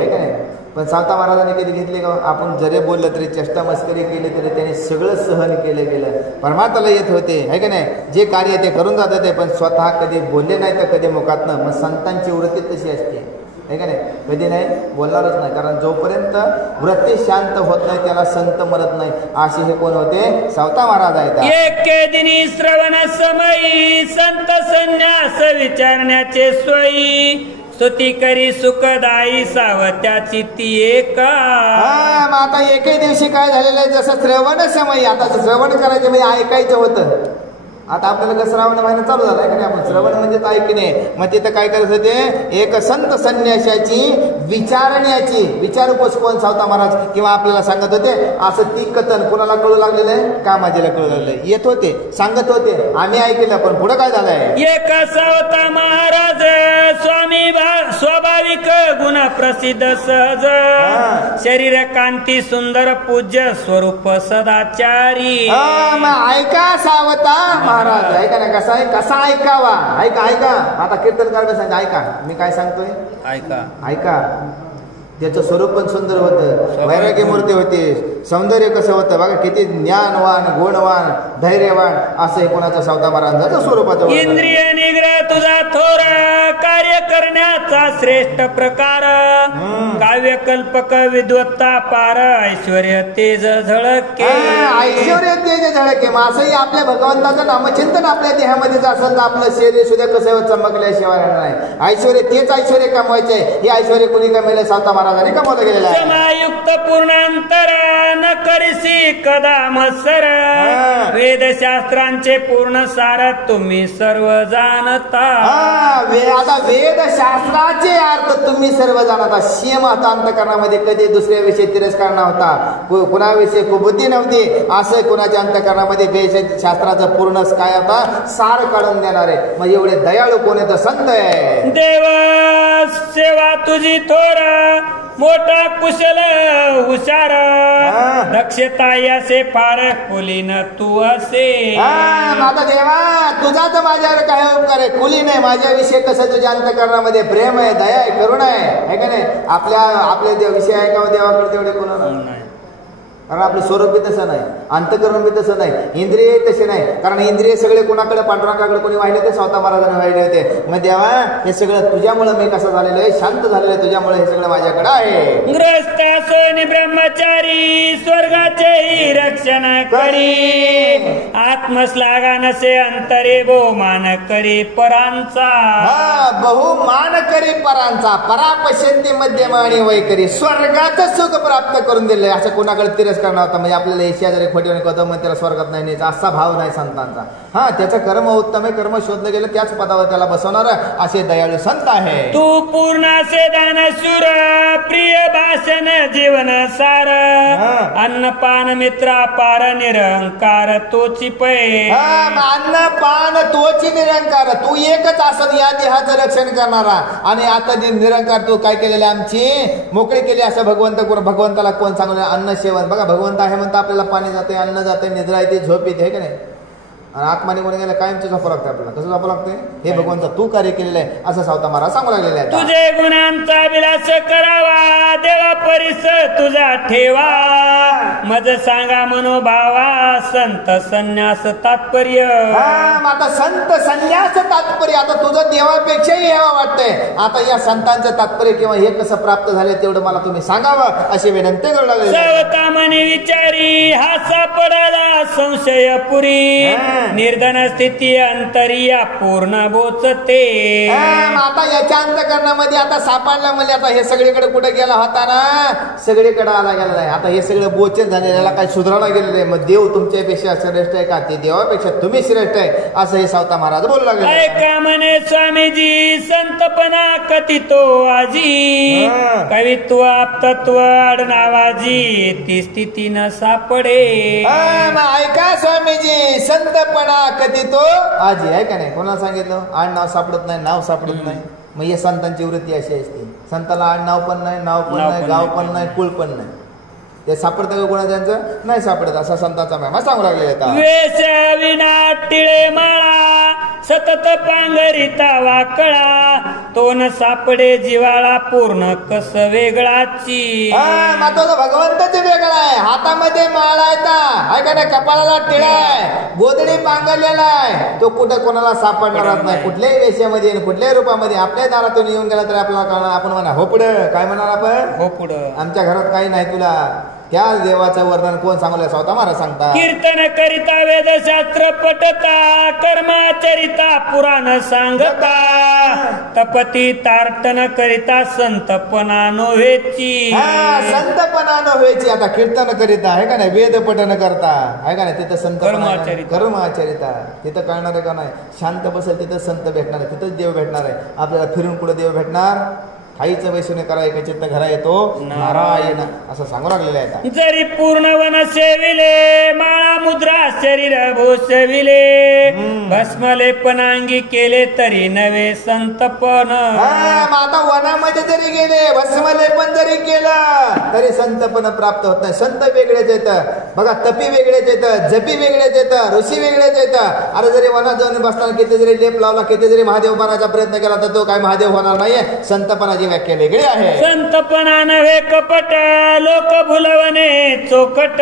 पण सावता महाराजांनी कधी घेतले का. आपण जरी बोललं तरी चेष्टा मस्करी केली तरी त्यांनी सगळं सहन केलं गेलं. परमात्माला येत होते है का नाही, जे कार्य ते करून जात होते, पण स्वतः कधी बोलले नाही तर कधी मुखातनं. मग संतांची वृत्ती तशी असते है का नाही, कधी नाही बोलणारच नाही. कारण जोपर्यंत वृत्ती शांत होत नाही त्याला संत म्हणत नाही. असे हे कोण होते, सावता महाराज आहेत. एके दिनी श्रवण समयी संत संन्यास विचारण्याचे सोयी, स्तुती करी सुखदायी सावत्याची ती एका. मग आता एके दिवशी काय झालेलं आहे, जसं श्रवण समय, आता श्रवण करायचं म्हणजे ऐकायचं होतं. आता आपल्याला श्रावण महिना चालू झाला आहे का नाही, आपण श्रवण म्हणजेच ऐकणे. मग तिथं काय करत होते, एक संत संन्याशाची विचारण्याची, विचारपोस कोण सावता महाराज किंवा आपल्याला सांगत होते. असं ती कथन कोणाला कळू लागलेलं आहे, कामाजीला कळू लागलंय. येत होते, सांगत होते, आम्ही ऐकलं. पण पुढे काय झालंय, एक सावता महाराज स्वामी स्वाभाविक गुण प्रसिद्ध सहज, शरीर कांती सुंदर पूज्य स्वरूप सदाचारी. मग ऐका सावता महाराज ऐका ना, कसा आहे, कसा ऐकावा. ऐका ऐका. आता कीर्तनकार सांग, ऐका मी काय सांगतोय, ऐका ऐका. त्याचं स्वरूप पण सुंदर होतं, वैराग्य मूर्ती होती, सौंदर्य कसं होतं बघा, किती ज्ञानवान गुणवान धैर्यवान असं हे कोणाचं सावता महाराजांचं स्वरूपाचं. इंद्रिय निग्रह तुझा थोर, कार्य करण्याचा श्रेष्ठ प्रकार, काव्य कल्पक विद्वत्ता पार, ऐश्वर्य तेज झळके. ऐश्वर्य तेज झळके. मग असंही आपल्या भगवंताचं नामचिंतन आपल्या देहामध्येच असेल तर आपलं शरीर सुद्धा कसं चमकल्याशिवाय नाही. ऐश्वर्य तेच ऐश्वर्य कमवायचे. हे ऐश्वर्य कुणी कमवले, सावता महाराजांनी कमवलं गेलेलं आहे. समायुक्त पूर्णांतर न करिसी कदा मत्सर, वेदशास्त्रांचे पूर्ण सार तुम्ही सर्व जाणता. आता वेदशास्त्राचे अर्थ तुम्ही सर्व जाणता. शेम आता अंतकरणामध्ये कधी दुसऱ्याविषयी तिरस्कार नव्हता, कुणाविषयी कुबुद्धी नव्हती. असं कुणाच्या अंतकरणामध्ये वेदशास्त्राचं पूर्ण काय होता, सार काढून देणारे. मग एवढे दयाळू कोण आहे, तर संत आहे. देव सेवा तुझी थोर, मोठा कुशल हुशार, दक्षता यासे फार कुलीन तू असे. आता देवा तुझा तर माझ्यावर काय उपकार आहे, कुली नाही. माझ्याविषयी कसं तुझ्या अंतकरणामध्ये प्रेम आहे, दया आहे, करुणा आहे का नाही. आपले जे विषय आहे का देवाकडे तेवढे कोणाला नाही. कारण आपलं स्वरूप बी तसं नाही, अंतकरण बी तसं नाही, इंद्रिय तसे नाही. कारण इंद्रिय सगळे कोणाकडे, पांडुरंगाकडे कोणी वाहिले होते, सावता महाराजांना वाहिले होते. मग देवा हे सगळं तुझ्यामुळे मी कसं झालेलं आहे, शांत झालेलं आहे, तुझ्यामुळे हे सगळं माझ्याकडे आहे. ग्रस्त सोनी ब्रह्मचारी स्वर्गाचेही रक्षण करी, आत्मश्लाघा नसे अंतरे बहुमान करी परांचा. बहुमान करी परांचा, परापश्यंती मध्यम आणि वैकरी. स्वर्गाचं सुख प्राप्त करून दिलंय. असं कोणाकडे तिरस्कार नव्हता. म्हणजे आपल्याला शेजारी खोटी होतं मग त्याला स्वर्गात नाही न्यायचा असा भाव नाही संतांचा. त्याचं कर्म उत्तम आहे, कर्म शोधलं गेलं त्याच पदावर त्याला बसवणार असे दयाळू संत आहे. तू पूर्णासे दानशूर, प्रिय भाषण जीवन सार, अन्नपान मित्रा पार निरंकार तोची पै. अन्नपान तोची निरंकार. तू एकच असत या देहाचं रक्षण करणारा. आणि आता निरंकार तू काय केलेले, आमची मोकळी केली. असं भगवंताला कोण सांगलं, अन्न सेवन. बघा भगवंत आहे म्हणता आपल्याला पाणी जाते, अन्न जाते, निद्रा येते, झोप येते, हे का नाही. आणि आत्माने कोणी गेलं कायमचं झोपा लागते आपल्याला. कसं झोपा लागते, हे भगवंत तू कार्य केलेलं आहे असं सावता महाराज सांगू लागलेलं आहे. तुझे गुणांचा विलास करावा, देवा परिस तुझा ठेवा मज सांगा मनोभावा संत संन्यास तात्पर्य. आता संत संन्यास तात्पर्य आता तुझं देवापेक्षाही हेवा वाटतंय. आता या संतांचं तात्पर्य किंवा हे कसं प्राप्त झाले तेवढं मला तुम्ही सांगावं अशी विनंती करू लागले. सावता मनी विचारी हा सापडाला संशय पुरी निर्धन स्थिती अंतरिया पूर्ण बोचते. आता याच्या अंतकरणामध्ये आता सापडला म्हणजे आता हे सगळीकडे कुठे गेला होता ना सगळीकडे आला गेला नाही. आता हे सगळं बोचन झाले याला काही सुधारणा गेलेलं आहे. मग देव तुमच्यापेक्षा श्रेष्ठ आहे का ते देवापेक्षा तुम्ही श्रेष्ठ आहे असं हे सावता महाराज बोलू लागले. ऐका म्हणे स्वामीजी संतपणा कथितो आजी कवित्व तत्व आडनावाजी ती स्थिती न सापडे. ऐका स्वामीजी संतपणा कथितो आजी आहे का नाही. कोणाला सांगितलं आडनाव सापडत नाही नाव सापडत नाही. मग हे संतांची वृत्ती अशी असते. संताला आडनाव पण नाही नाव पण नाही गाव पण नाही कुळ पण नाही. ते सापडतं का कोणा त्यांचं नाही सापडत असा संतांचा महिमा सांगू लागलेला. वेश विना टिळे माळा सतत पांघरिता वाकळा तो न सापडे जिवाळा पूर्ण कस वेगळाची. तो भगवंतच वेगळा आहे. हातामध्ये माळा आहे का नाही कपाळाला टिळा आहे गोदडी पांघरलेला आहे. तो कुठं कोणाला सापडणारच नाही कुठल्याही वेशामध्ये कुठल्याही रूपामध्ये. आपल्या दारातून येऊन गेला तरी आपल्याला कळणार. आपण म्हणा हो पुढं काय म्हणणार आपण हो पुढं आमच्या घरात काही नाही तुला. त्या देवाचं वर्णन कोण सांगलं सावता महाराज सांगता. कीर्तन करिता वेदशास्त्र पठता कर्माचरिता पुराण सांगता तपती तार्टन करिता संतपणा नव्हेची. संतपणा नव्हेची. आता कीर्तन करिता आहे का नाही वेद पठन करता आहे का नाही तिथं संत कर्माचरिता तिथं कळणार आहे का नाही. शांत बसेल तिथं संत भेटणार आहे तिथंच देव भेटणार आहे. आपल्याला फिरून पुढे देव भेटणार आईचं वैष्णव करायचं चित्त घरा येतो नारायण असं सांगू लागलेलं आहे. जरी पूर्ण वन सेविले माळा मुद्रा शरीर भूषविले भस्मले पनांगी केले तरी नवे संतपण. आता वनामध्ये जरी गेले भस्मले पण जरी केलं तरी संतपण प्राप्त होत नाही. संत वेगळेच येतं बघा तपी वेगळेच येतं जपी वेगळेच येतं ऋषी वेगळेच येतं. अरे जरी वनात जाऊन बसताना किती जरी लेप लावला किती जरी महादेव बनायचा प्रयत्न केला तर तो काय महादेव होणार नाहीये. संतपणाची व्याख्या वेगळी आहे. संतपणा नव्हे कपट लोक भुलवणे चोकट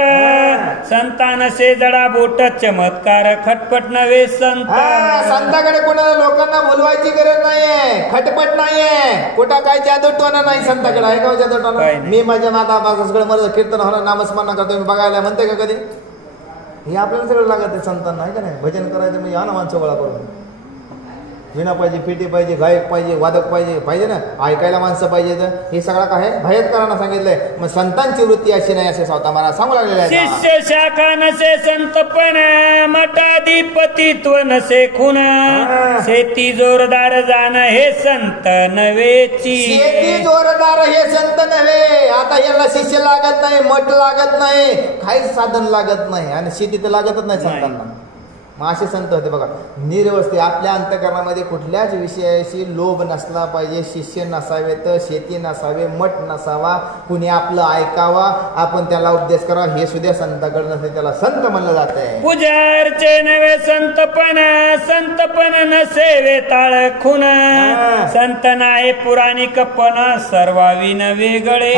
संतान से जडा बोट चमत्कार खटपट नव्हे संत. संताकडे कोणाला लोकांना भुलवायची गरज नाहीये खटपट नाहीये कुठं काय जादूटवाना नाही संताकडे आहे का जादूटवाना. मी माझ्या माता सगळं मला कीर्तन होणार नामस्मरण करतो मी बघायला म्हणते का कधी. हे आपल्याला सगळं लागत आहे संतांना आहे का नाही. भजन करायचं म्हणजे या ना माणसं गोळा करून विना पाहिजे पेटी पाहिजे गायक पाहिजे वादक पाहिजे ना ऐकायला माणसं पाहिजे. हे सगळं काय भयत्करांना सांगितलंय. मग संतांची वृत्ती अशी नाही असे सावता महाराज सांगू लागलेले आहे. शिष्य शाखा नसे संतपण मठाधिपतित्व नसे खुन शेती जोरदार जाण हे संत नव्हेची. शेती जोरदार हे संत नव्हे. आता याला शिष्य लागत नाही मठ लागत नाही काहीच साधन लागत नाही आणि शेती तर लागतच नाही संतांना. मग असे संत होते बघा निर्वस्थित आपल्या अंतकरणामध्ये कुठल्याच विषयाशी लोभ नसला पाहिजे. शिष्य नसावे तर शेती नसावे मठ नसावा कुणी आपलं ऐकावा आपण त्याला उपदेश करावा हे सुद्धा संताकडे नसते त्याला संत म्हणलं जात आहे. पूजार्चे नव्हे संतपण नसे वेताळ खून संत नाही पुराणिकपण सर्वाविन वेगळे.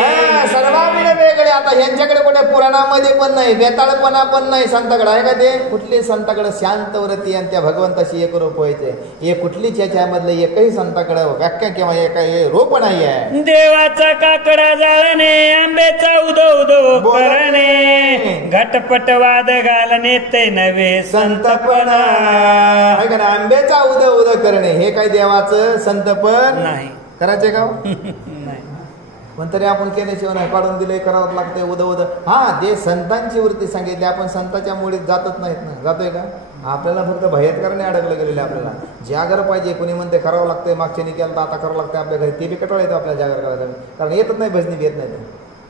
सर्वाविन वेगळे. आता यांच्याकडे कुठे पुराणामध्ये पण नाही वेताळपणा पण नाही संताकडे आहे का ते. कुठले संताकडे शांत व्रती आणि त्या भगवंताशी एक रूप व्हायचे. हे कुठलीच याच्यामधलं एकही संताकडे व्याख्या किंवा एक रूप नाही आहे. देवाचा काकडा जाळणे आंब्याचा उदो उदो करणे घटपट वाद घालणे ते नव्हे संतपण. आंब्याचा उदो उदो करणे हे काय देवाचं संतपण नाही करायचे का पण तरी आपण केल्याशिवाय नाही काढून दिले करावं लागते उद उद. हा जे संतांची वृत्ती सांगितली आपण संतांच्या मुळीत जातच नाहीत ना जातोय का. आपल्याला फक्त भयत्करणे अडकलं गेलेले. आपल्याला जागर पाहिजे कोणी म्हणते करावं लागतंय मागच्याने केलं तर आता करावं लागतं आपल्या घरी ते बी कटाळ येतं आपल्याला जागर करायचं कारण येतच नाही भजनी येत नाही.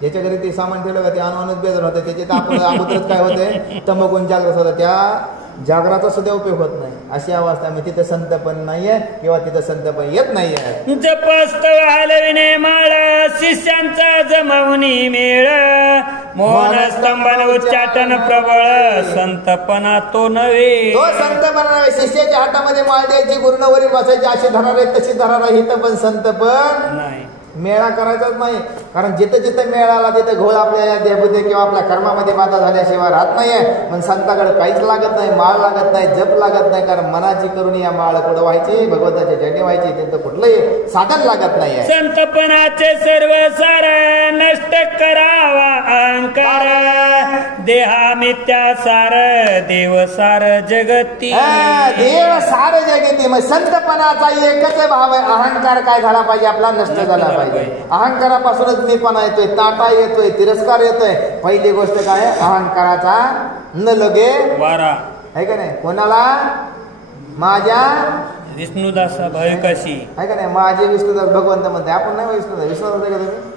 ज्याच्या घरी ते सामान ठेवलं का ते अनुमानच बेजार होते त्याचे तर आपण अगोदरच काय होते तंबाखून जागृत होतं त्या जागराचा सुद्धा उपयोग होत नाही अशी अवस्था. मी तिथं संत पण नाहीये किंवा तिथं संत पण येत नाहीये. जपस्तव हलविणे माळ शिष्यांचा जमावणी मेळ मोहन स्तंभन उच्चाटन प्रबळ संतपणा तो नव्हे. तो संतपणा नव्हे. शिष्याच्या हातामध्ये माळ द्यायची गुरुनवरी बसायची अशी धरार आहे तशी धरार आहे. इथं पण संत पण नाही. मेळा करायचाच नाही. कारण जिथं जिथं मेळाला तिथं घोळ आपल्या या देहबुद्धी किंवा आपल्या कर्मामध्ये बाधा झाल्याशिवाय राहत नाहीये. पण संताकडे काहीच लागत नाही, माळ लागत नाही, जप लागत नाही. कारण मनाची करून या माळ कुठं व्हायची, भगवंताच्या चरणी व्हायची. तिथं कुठलंही साधन लागत नाहीये. संतपणाचे सर्व सार नष्ट करावा अहंकार, देहा मिथ्या सार देव सार जगती. देव सार जगती. मग संतपणाचा एकच भाव आहे, अहंकार काय झाला पाहिजे, आपला नष्ट झाला पाहिजे. अहंकारापासूनच मीपणा येतोय, ताटा येतोय, तिरस्कार येतोय. पहिली गोष्ट काय आहे, अहंकाराचा न लगे वारा आहे का नाही. कोणाला, माझ्या विष्णुदासा भाविकाशी आहे का नाही. माझे विष्णुदास भगवंत म्हणते, आपण नाही विष्णुदास. विष्णुदास आहे का तुम्ही.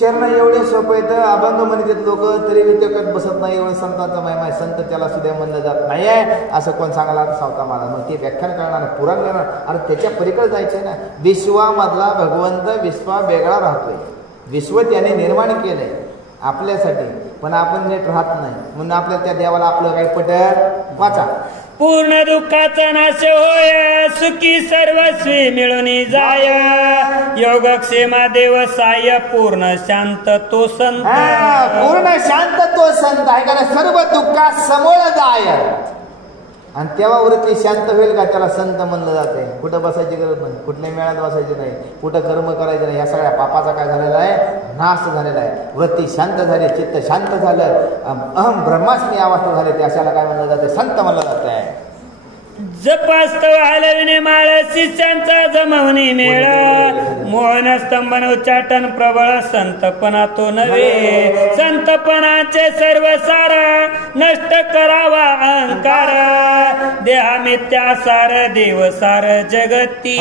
चरण एवढे सोपे तर अभंग म्हणतात लोक, तरी विद्यकत बसत नाही. एवढं संतांचा महिमा आहे, संत त्याला सुद्धा म्हणलं जात नाहीये असं कोण सांगायला सावता मला. मग ते व्याख्यान करणार, पुराण करणार, अरे त्याच्या पलीकडे जायचंय ना. विश्वामधला भगवंत विश्वा वेगळा राहतोय. विश्व त्याने निर्माण केलंय आपल्यासाठी, पण आपण नीट राहत नाही. म्हणून आपल्या त्या देवाला आपलं काही पटत वाचा. पूर्ण दुःखाचा नाश होय, सुखी सर्वस्वी मिळून जाय. योगक्षेमा देव साय, पूर्ण शांत तो संत. पूर्ण शांत तो संत आहे का. सर्व दुःखात समोर जाय. आणि तेव्हा वृत्ती शांत होईल का, त्याला संत म्हणलं जाते. कुठं बसायची गरज नाही, कुठल्याही मेळ्यात बसायची नाही, कुठं कर्म करायचं नाही. या सगळ्या पापाचा काय झालेला आहे, नाश झालेला आहे. वृत्ती शांत झाली, चित्त शांत झालं, अहम ब्रह्मास्मी अवस्था झाली, त्याला काय म्हणलं जाते, संत म्हणलं जात आहे. जपास्तव हलविणे माळ, शिष्यांचा जमवणी मेळ. मोहन स्तंभन उच्चाटन प्रबळ, संतपणा तो नव्हे. संतपणाचे सर्व सार नष्ट करावा अहंकार, देहा मिथ्या सार देव सार जगती.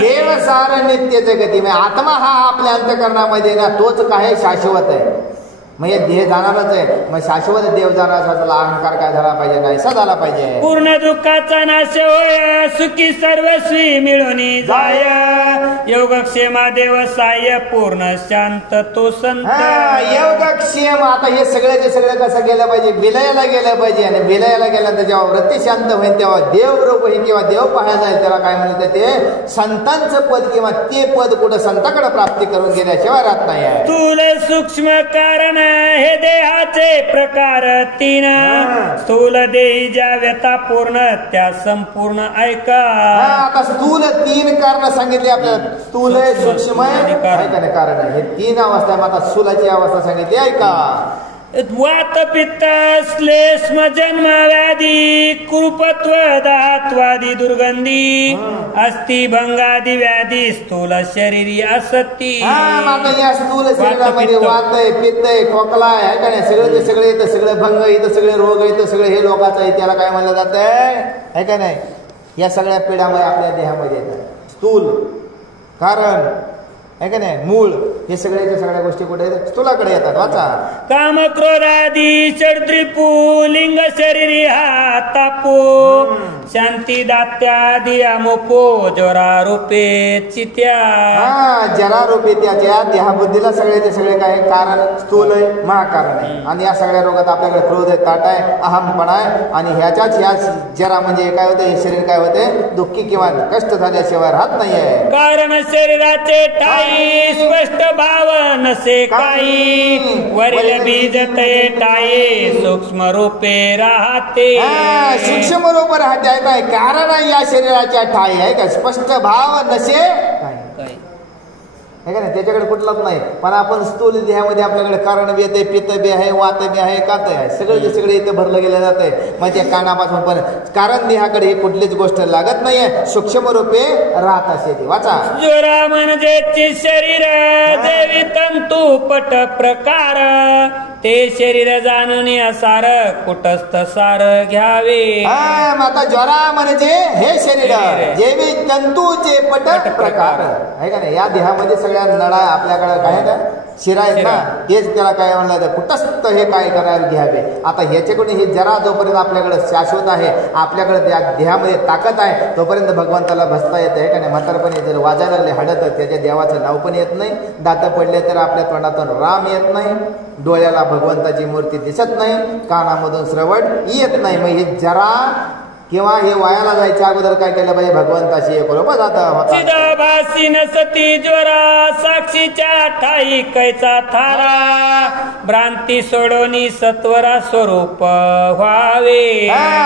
देव सार नित्य जगती. आत्मा हा आपल्या अंतःकरणामध्ये ना, तोच काय शाश्वत आहे. मग हे देह जाणारच आहे. मग शाश्वत देव जाणार त्याला अहंकार काय झाला पाहिजे, नाहीसा झाला पाहिजे. पूर्ण दुःखाचा नाश होय, सुखी सर्वस्वी मिळून जाय. योगक्षेमा देव साय, पूर्ण शांत तो संत. योगक्षेम. आता हे सगळ्याचे सगळं कसं गेलं पाहिजे, विलयाला गेलं पाहिजे. आणि विलयाला गेल्यानंतर जेव्हा वृत्ती शांत होईल तेव्हा देवरूप होईल किंवा देव पाहायला जाईल. त्याला काय म्हणतात, ते संतांचं पद किंवा ते पद कुठं संताकडे प्राप्ती करून गेल्याशिवाय राहत नाही. स्थूल सूक्ष्म कारण हे देहाचे प्रकार तीन. स्थूल देही ज्या व्यथा पूर्ण, त्या संपूर्ण ऐका. आता स्थूल तीन कारण सांगितली आपल्याला. स्थूल आहे, सूक्ष्म आहे, कारण आहे. हे तीन अवस्था. आता स्थूलाची अवस्था सांगितली, ऐका. वात पित्त श्लेष्म जन्म व्याधी, कुरूपत्व दाहत्वादी दुर्गंधी, अस्थि भंगादी व्याधी, स्थूल शरीरी असती. या स्थूल शरीरामध्ये वात आहे, पित्त आहे, खोकला आहे का नाही, सगळे सगळे येतं, सगळे भंग येतं, सगळे रोग येतं, सगळे हे लोकांचं आहे. त्याला काय म्हणलं जात आहे का नाही. या सगळ्या पिढ्यामुळे आपल्या देहामध्ये येतात. स्थूल कारण आहे का नाही, मूळ. हे सगळ्या गोष्टी कुठे येतात, स्थूलाकडे येतात. वाचा. काम क्रोधादी षड्रिपू, लिंग शरीरी हा तापू, शांती दात्यादी अमुपो, जरा रूपे चित्या. जरा रूपे त्याच्या देहाबुद्धीला सगळ्याचे सगळे काय कारण स्थूल आहे, महाकारण आहे. आणि या सगळ्या रोगात आपल्याकडे क्रोध आहे, ताट आहे, अहमपणा आहे. आणि ह्याच्याच ह्या जरा म्हणजे काय होते, हे शरीर काय होते, दुःखी किंवा कष्ट झाल्याशिवाय राहत नाहीये. कारण शरीराचे टाई, स्पष्ट भाव नसे काही, वरील बीज ते टाये, सूक्ष्म रूपे राहते. सूक्ष्म रूप राहते आहे काय, कारण या शरीराच्या ठाई आहे का, स्पष्ट भाव नसे आहे का नाही, त्याच्याकडे कुठलाच नाही. पण आपण स्थूल देहामध्ये आपल्याकडे कारण बी येते, पित्त बी आहे, वात बी आहे, कात आहे, सगळे सगळे इथं भरलं गेलं जाते. मग त्या कानापासून पण कारण देहाकडे ही कुठलीच गोष्ट लागत नाहीये, सूक्ष्म रूपे राहत असे ती. वाचा. जोरा म्हणजे शरीर देवी तंतू पट प्रकार, ते शरीर जाणून सार कुटस्थ सार घ्यावे. आता ज्वरा म्हणजे हे शरीर जेवी तंतूचे पट प्रकार आहे का नाही. या देहामध्ये सगळ्या नळा आपल्याकडे काय ना, शिरा आहेत ना, तेच त्याला काय म्हणलं, कुटस्थ हे काय करायला घ्यावे. आता ह्याच्याकडून हे जरा जोपर्यंत आपल्याकडे शाश्वत आहे, आपल्याकडे त्या देहामध्ये ताकद आहे, तोपर्यंत भगवंताला भसता येत आहे का नाही. म्हातारपणे जर वाजायला लागले हाडत, त्याच्या देवाचं नाव पण येत नाही. दात पडले तर आपल्या तोंडातून राम येत नाही, डोळ्याला भगवंताची मूर्ती दिसत नाही, कानामधून श्रवण येत नाही. मग हे जरा किंवा हे वायाला जायच्या अगोदर काय केलं पाहिजे, भगवंताशी एकोलोपा जाता चिदाभासी नसती ज्वरा साक्षीच्या ठाई कैचा थारा भ्रांती सोडोनी सत्वरा स्वरूप व्हावे.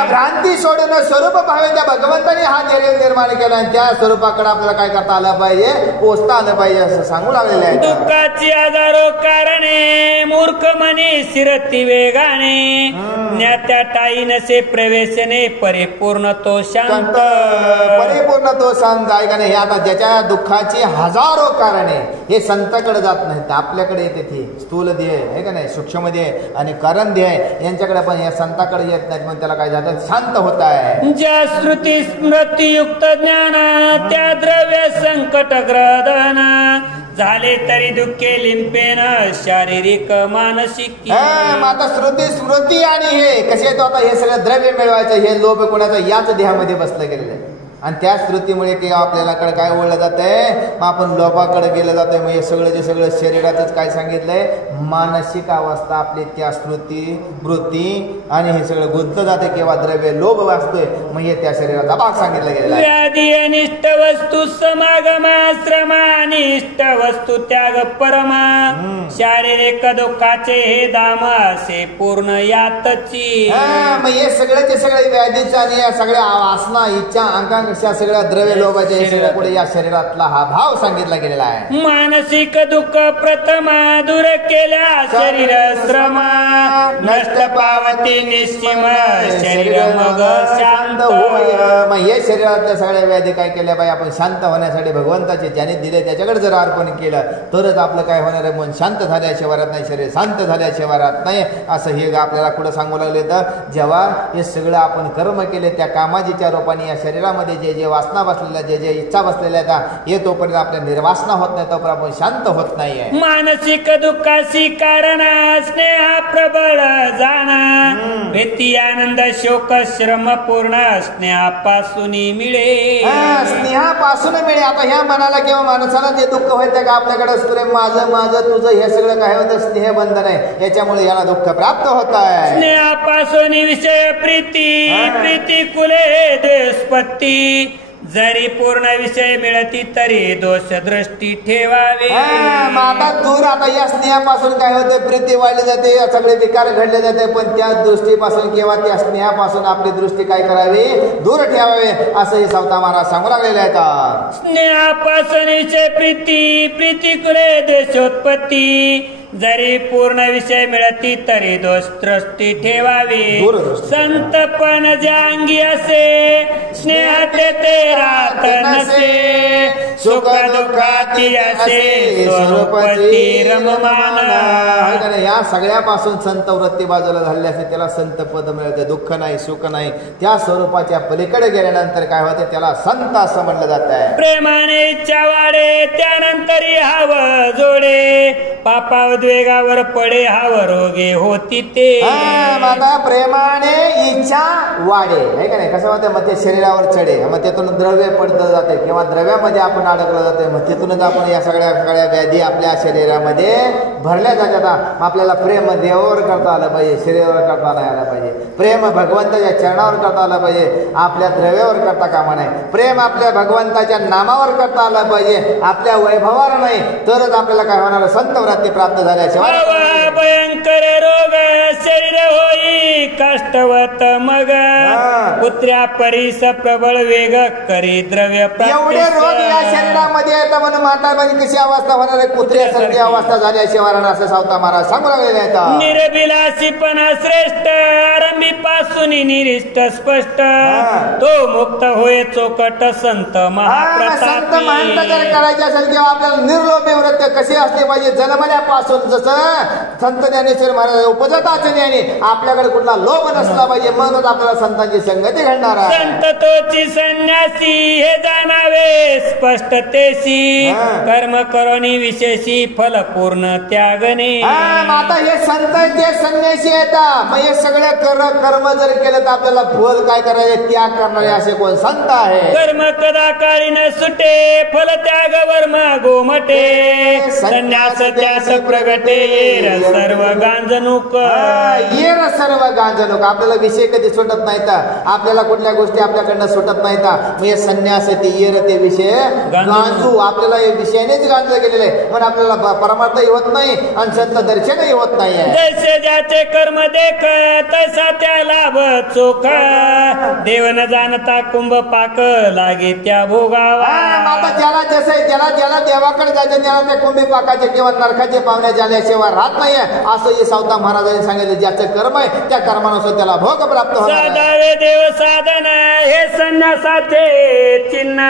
भ्रांती सोडून स्वरूप पाहावे, त्या भगवंताने हा धैर्य निर्माण केला आणि त्या स्वरूपाकडे आपल्याला काय करता आलं पाहिजे, पोचता आलं पाहिजे असं सांगू लागलेलं आहे. दुःखाची आजारो कारणे मूर्ख मनी शिरती वेगाने ज्ञात्या टाई नसे प्रवेशने परिपूर्ण तो शांत. परिपूर्ण तो शांत आहे का नाही. हे आता ज्याच्या दुःखाची हजारो कारणे हे संताकडे जात नाहीत, आपल्याकडे येते. ती स्थूल ध्येय आहे का नाही, सूक्ष्म ध्येय आणि कारण ध्येय यांच्याकडे पण या संताकडे येत नाहीत, पण त्याला काय झालं, शांत होत आहे. ज्या श्रुती स्मृतीयुक्त ज्ञान त्या द्रव्य संकट ग्रदन झाले तरी दुःखे लिंपेन शारीरिक मानसिक. आता श्रुती स्मृती आणि हे कसे येतो, आता हे सगळं द्रव्य मिळवायचं हे लोभ कोणाचं याच देहामध्ये बसलं गेलेलं आहे. आणि त्या स्मृतीमुळे की आपल्याला काय ओळलं जातंय, मग आपण लोभाकडे गेलं जातंय. मग हे सगळं जे सगळं शरीरातच काय सांगितलंय, मानसिक अवस्था आपली त्या स्मृती वृत्ती आणि हे सगळं गुंतलं जाते किंवा द्रव्य लोभ वाचतोय, मग हे त्या शरीराचा भाग सांगितला गेला. व्याधी अनिष्ट वस्तू समागमा श्रमानिष्ट वस्तू त्याग परमा शारीरिक दुःखाचे हे दाम असे पूर्ण यातची. मग हे सगळ्याचे सगळे व्याधीचा आणि या सगळ्या वासना इच्छा आकांक्षा सगळ्या द्रव्य लोभाच्या पुढे या शरीरातला हा भाव सांगितला गेलेला आहे. मानसिक दुःख प्रथम दूर केल्या शरीर श्रम नष्ट पावती निश्चिम शरीर मग शांत होय. मग हे शरीरातल्या सगळ्या व्याधी काय केल्या पाहिजे, आपण शांत होण्यासाठी भगवंताचे ज्याने दिले त्याच्याकडे जर अर्पण केलं तरच आपलं काय होणार आहे, मन शांत झाल्याशिवाय राहत नाही, शरीर शांत झाल्याशिवाय राहत नाही. असं हे आपल्याला कुठं सांगू लागले तर जेव्हा हे सगळं आपण कर्म केले त्या कामाजीच्या रूपाने या शरीरामध्ये जे जे वासना बसलेल्या जे जे इच्छा बसलेल्या आहेत हे तोपर्यंत आपल्या निर्वासना होत नाही, तोपर्यंत आपण शांत होत नाहीये. मानसिक दुःखाशी कारण स्नेहा प्रबळ जाणा भीती आनंद शोक श्रम पूर्ण स्नेहापासून मिळे. स्नेहापासून मिळे. आता ह्या मनाला किंवा माणसाला जे दुःख व्हायचं का आपल्याकडे प्रेम माझं माझं तुझं हे सगळं काय होतं, स्नेह बंधन आहे, याच्यामुळे याला दुःख प्राप्त होत आहे. स्नेहापासून विषय प्रीती प्रीती कुले देशपत्ती जरी पूर्ण विषय मिळती तरी दोष दृष्टी ठेवावे. आता दूर आता या स्नेहापासून काय होते, प्रीती वाढली जाते, सगळे विकार घडले जाते, पण त्या दृष्टीपासून किंवा त्या स्नेहापासून आपली दृष्टी काय करावी, दूर ठेवावे असं हे सावता महाराज सांगू लागलेले आहेत. स्नेहापासून विषय प्रीती प्रीती कुले देशोत्पत्ती जरी पूर्ण विषय मिळती तरी दोष दृष्टी ठेवावी. संतपण जांगी असे स्नेहाते ते राहत नसे सुख दुःखाती असे स्वरूपती रममान. या सगळ्यापासून संत वृत्ती बाजूला झालेली असते त्याला संत पद मिळते. दुःख नाही सुख नाही, त्या स्वरूपाच्या पलीकडे गेल्यानंतर काय होते त्याला संत असं म्हणलं जात आहे. प्रेमाने इच्छा वाढे त्यानंतर हाव जोडे पापा उद्वेगावर पडे हाव रोगे होती ते. आता प्रेमाने इच्छा वाढे आहे का नाही, कसं होते मग ते शरीरावर चढे, मग त्यातून द्रव्य पडत जाते किंवा द्रव्यामध्ये आपण अडकलं जाते, मग तिथूनच आपण या सगळ्या व्याधी आपल्या शरीरामध्ये भरल्या जातात. आपल्याला प्रेम देवावर करता आलं पाहिजे, शरीरावर करता नाही आलं पाहिजे. प्रेम भगवंताच्या चरणावर करता आलं पाहिजे, आपल्या द्रव्यावर करता कामा नाही. प्रेम आपल्या भगवंताच्या नामावर करता आलं पाहिजे, आपल्या वैभवावर नाही. तरच आपल्याला काय होणार, संत वृत्ती प्राप्त झाल्याशिवाय. भयंकर रोग शरीर होई कष्टवत मग पुत्र्या परीस प्रबळ वेग करी द्रव्य. एवढे रोग या शरीरामध्ये येतात म्हणून म्हातारपणी कशी अवस्था होणार आहे, कुत्र्यासारखी अवस्था झाल्याशिवाय असं सावता महाराज सांगू लागलेले आहेत. निरबिलासीपणा श्रेष्ठ आरंभी पासून निरिष्ट स्पष्ट तो मुक्त होय चोकट संत महाप्रतापी. जर करायचे असेल किंवा आपल्याला निर्लोभी वृत्ती कशी असली पाहिजे, जन्मल्यापासून जसं संत ज्ञानेश्वर महाराज उपजताच ज्ञानी आपल्याकडे कुठला लोभ नसला पाहिजे, म्हणूनच आपल्याला संतांची संगती घडणार आहे. संत तोची संन्यासी हे जाणावे स्पष्टतेशी कर्म करोनी विशेषी फल पूर्ण त्यागने. आता हे संत ते संन्यासी येतात, मग हे सगळे कर्म जर केलं तर आपल्याला फल काय करायचे, त्याग करणारे असे कोण संत आहे. कर्म कदा काळी न सुटे फल त्याग वर्म गोमटे संन्यास त्यास प्रगटे येर सर्व गांजणूक. येर सर्व गांजणूक. आपल्याला विषय कधी सुटत नाहीत, आपल्याला कुठल्या गोष्टी आपल्याकडनं सुटत नाहीत. म्हणजे संन्यास ते येर ते विषय गांजू. आपल्याला हे विषयानेच गांजलं गेलेलं आहे, म्हणून आपल्याला परमार्थही होत नाही आणि संत दर्शनही होत नाही. जैसे ज्याचे कर्म देख तसा त्या लाभ चोख. देव न जाणता कुंभ पाक लागे त्या भोगावा. आता ज्याला जसं आहे, ज्याला ज्याला देवाकडे जायचं त्याला त्या कुंभी पाकाचे किंवा नरकाचे पावण्या झाल्याशिवाय राहत नाहीये, असं हे सावता महाराजांनी सांगितलं. ज्याचं कर्म आहे त्या कर्मानुसार त्याला भोग प्राप्त होणार. साधावे देव साधन हे संन्यासाचे चिन्ह.